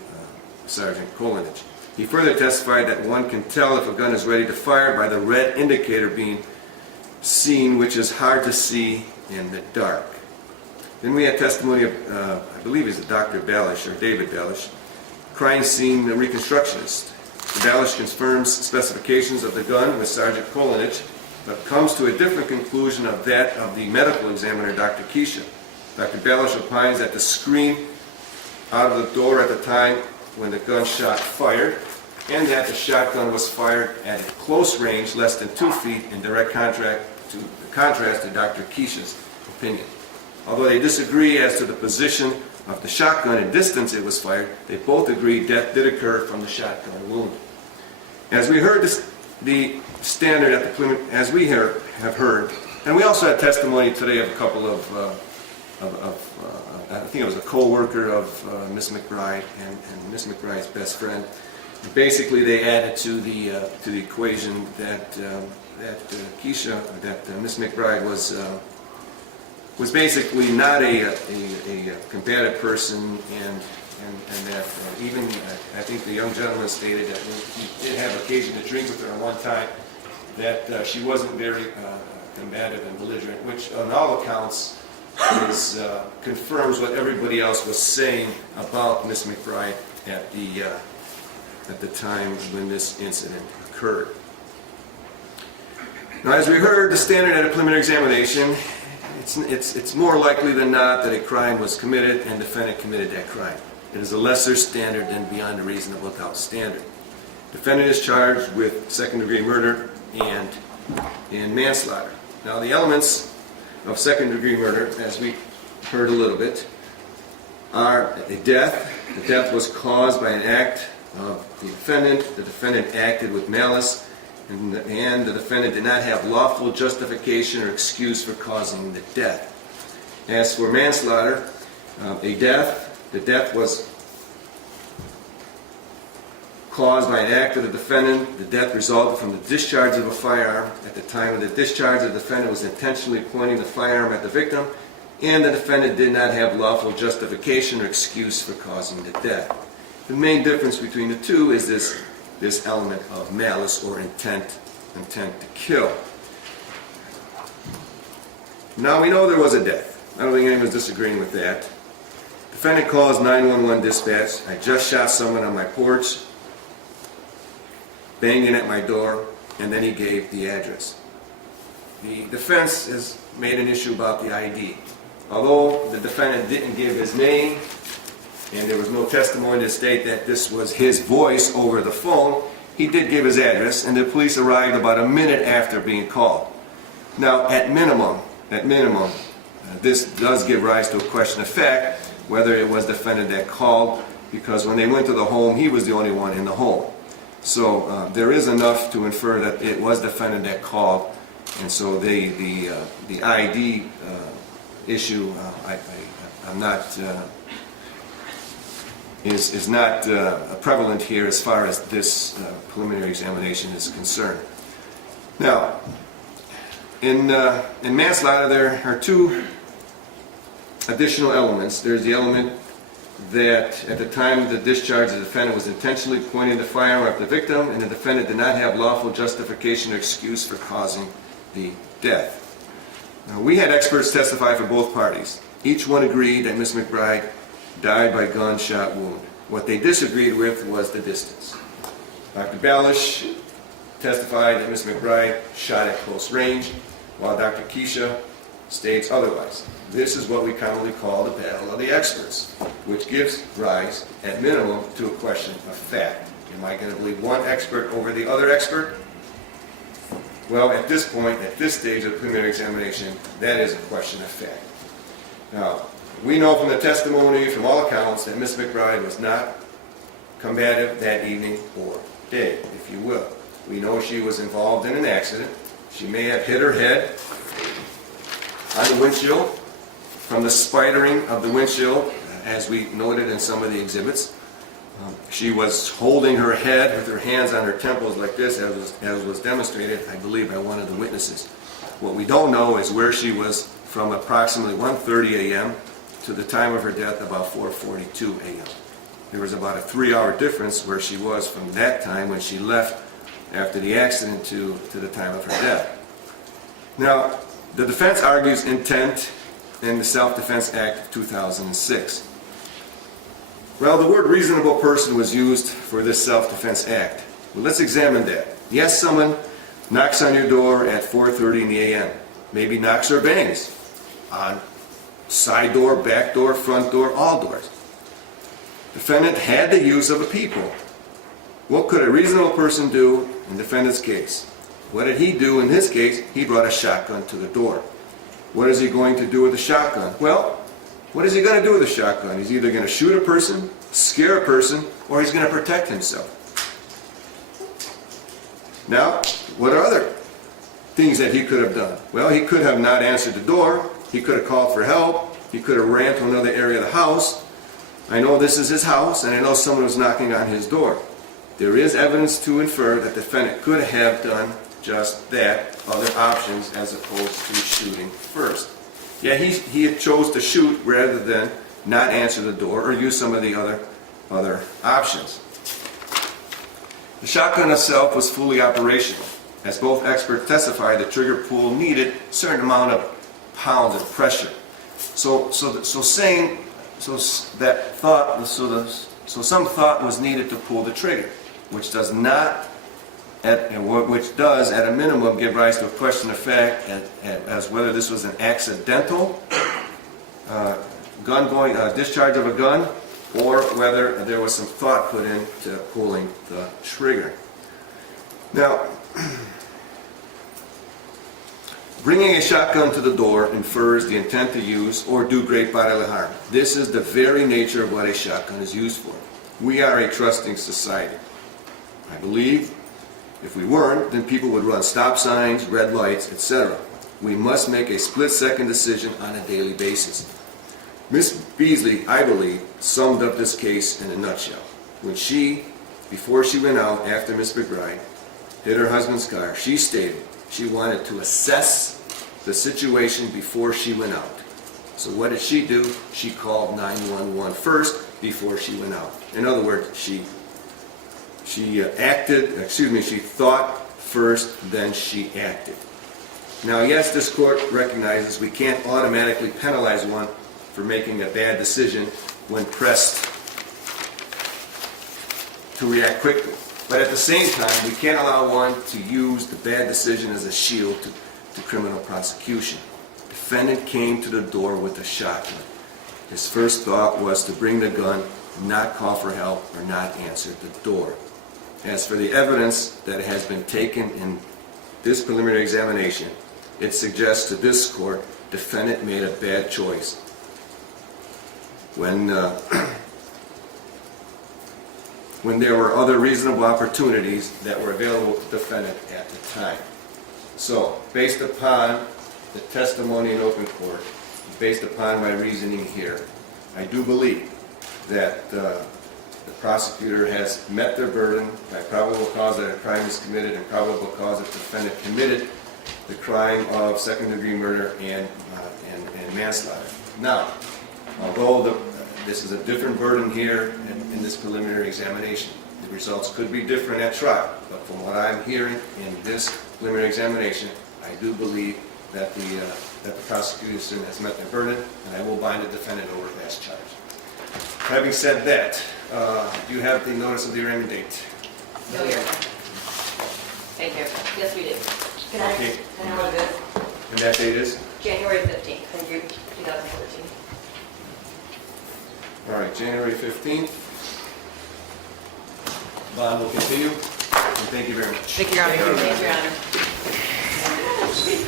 Sergeant Kolinich. He further testified that one can tell if a gun is ready to fire by the red indicator being seen, which is hard to see in the dark. Then we had testimony of, I believe it's Dr. Balish, or David Balish, crime scene reconstructionist. Balish confirms specifications of the gun with Sergeant Kolinich, but comes to a different conclusion of that of the medical examiner, Dr. Keisha. Dr. Balish opines that the screen out of the door at the time when the gunshot fired, and that the shotgun was fired at a close range, less than 2 feet, in direct contrast to Dr. Keisha's opinion. Although they disagree as to the position of the shotgun and distance it was fired, they both agree death did occur from the shotgun wound. As we heard the standard at the Plymouth, as we have heard, and we also had testimony today of a couple of I think it was a co-worker of Ms. McBride and Ms. McBride's best friend. And basically, they added to the equation that Keisha, that Ms. McBride was basically not a combative person, and that even I think the young gentleman stated that he did have occasion to drink with her at one time, that she wasn't very combative and belligerent, which on all accounts confirms what everybody else was saying about Ms. McBride at the time when this incident occurred. Now, as we heard, the standard at a preliminary examination, it's more likely than not that a crime was committed and the defendant committed that crime. It is a lesser standard than beyond a reasonable doubt standard. Defendant is charged with second-degree murder and manslaughter. Now, the elements of second-degree murder, as we heard a little bit, are a death. The death was caused by an act of the defendant. The defendant acted with malice, and the defendant did not have lawful justification or excuse for causing the death. As for manslaughter, the death was caused by an act of the defendant. The death resulted from the discharge of a firearm. At the time of the discharge, the defendant was intentionally pointing the firearm at the victim, and the defendant did not have lawful justification or excuse for causing the death. The main difference between the two is this element of malice or intent to kill. Now, we know there was a death. I don't think anyone's disagreeing with that. Defendant calls 911 dispatch. I just shot someone on my porch, banging at my door, and then he gave the address. The defense has made an issue about the ID. Although the defendant didn't give his name, and there was no testimony to state that this was his voice over the phone, he did give his address, and the police arrived about a minute after being called. Now, at minimum, this does give rise to a question of fact, whether it was the defendant that called, because when they went to the home, he was the only one in the home. So there is enough to infer that it was the defendant that called, and so the ID issue, I'm not is not prevalent here as far as this preliminary examination is concerned. Now, in manslaughter, there are two additional elements. There's the element that at the time of the discharge, the defendant was intentionally pointing the firearm at the victim, and the defendant did not have lawful justification or excuse for causing the death. Now, we had experts testify for both parties. Each one agreed that Ms. McBride died by gunshot wound. What they disagreed with was the distance. Dr. Balish testified that Ms. McBride shot at close range, while Dr. Keisha states otherwise. This is what we commonly call the battle of the experts, which gives rise, at minimum, to a question of fact. Am I going to believe one expert over the other expert? Well, at this point, at this stage of the preliminary examination, that is a question of fact. Now, we know from the testimony, from all accounts, that Ms. McBride was not combative that evening or day, if you will. We know she was involved in an accident. She may have hit her head on the windshield from the spidering of the windshield, as we noted in some of the exhibits. She was holding her head with her hands on her temples like this, as was demonstrated, I believe, by one of the witnesses. What we don't know is where she was from approximately 1:30 a.m. to the time of her death, about 4:42 a.m. There was about a 3-hour difference where she was from that time when she left after the accident to the time of her death. Now, the defense argues intent in the Self-Defense Act of 2006. Well, the word reasonable person was used for this Self-Defense Act. Well, let's examine that. Yes, someone knocks on your door at 4:30 in the a.m. Maybe knocks or bangs on side door, back door, front door, all doors. Defendant had the use of a peephole. What could a reasonable person do in defendant's case? What did he do in his case? He brought a shotgun to the door. What is he going to do with the shotgun? Well, what is he going to do with the shotgun? He's either going to shoot a person, scare a person, or he's going to protect himself. Now, what are other things that he could have done? Well, he could have not answered the door. He could have called for help. He could have ran to another area of the house. I know this is his house, and I know someone was knocking on his door. There is evidence to infer that the defendant could have done just that, other options, as opposed to shooting first. Yeah, he had chose to shoot rather than not answer the door or use some of the other options. The shotgun itself was fully operational. As both experts testified, the trigger pull needed a certain amount of pounds of pressure. So some thought was needed to pull the trigger, which does at a minimum give rise to a question of fact as whether this was an accidental discharge of a gun, or whether there was some thought put into pulling the trigger. Now, bringing a shotgun to the door infers the intent to use or do great bodily harm. This is the very nature of what a shotgun is used for. We are a trusting society. I believe if we weren't, then people would run stop signs, red lights, etc. We must make a split-second decision on a daily basis. Ms. Beasley, I believe, summed up this case in a nutshell. When before she went out after Ms. McBride hit her husband's car, she stated she wanted to assess the situation before she went out. So what did she do? She called 911 first before she went out. In other words, she thought first, then she acted. Now, yes, this court recognizes we can't automatically penalize one for making a bad decision when pressed to react quickly. But at the same time, we can't allow one to use the bad decision as a shield to criminal prosecution. Defendant came to the door with a shotgun. His first thought was to bring the gun, not call for help, or not answer the door. As for the evidence that has been taken in this preliminary examination, it suggests to this court defendant made a bad choice when there were other reasonable opportunities that were available to the defendant at the time. So, based upon the testimony in open court, based upon my reasoning here, I do believe that prosecutor has met their burden by probable cause that a crime is committed and probable cause that the defendant committed the crime of second-degree murder and manslaughter. Now, although this is a different burden here in this preliminary examination, the results could be different at trial, but from what I'm hearing in this preliminary examination, I do believe that the prosecution has met their burden, and I will bind the defendant over as charged. Having said that, do you have the notice of the arraignment date? No, you're fine. Thank you. Yes, we do. Can I, Okay. can I have this? And that date is? January 15th, thank you, 2014. All right, January 15th. Bond will continue, and thank you very much. Thank you, Your Honor. Thank you, Your Honor. See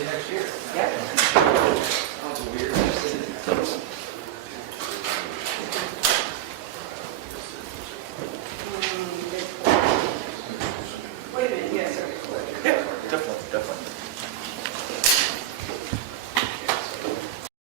you next year.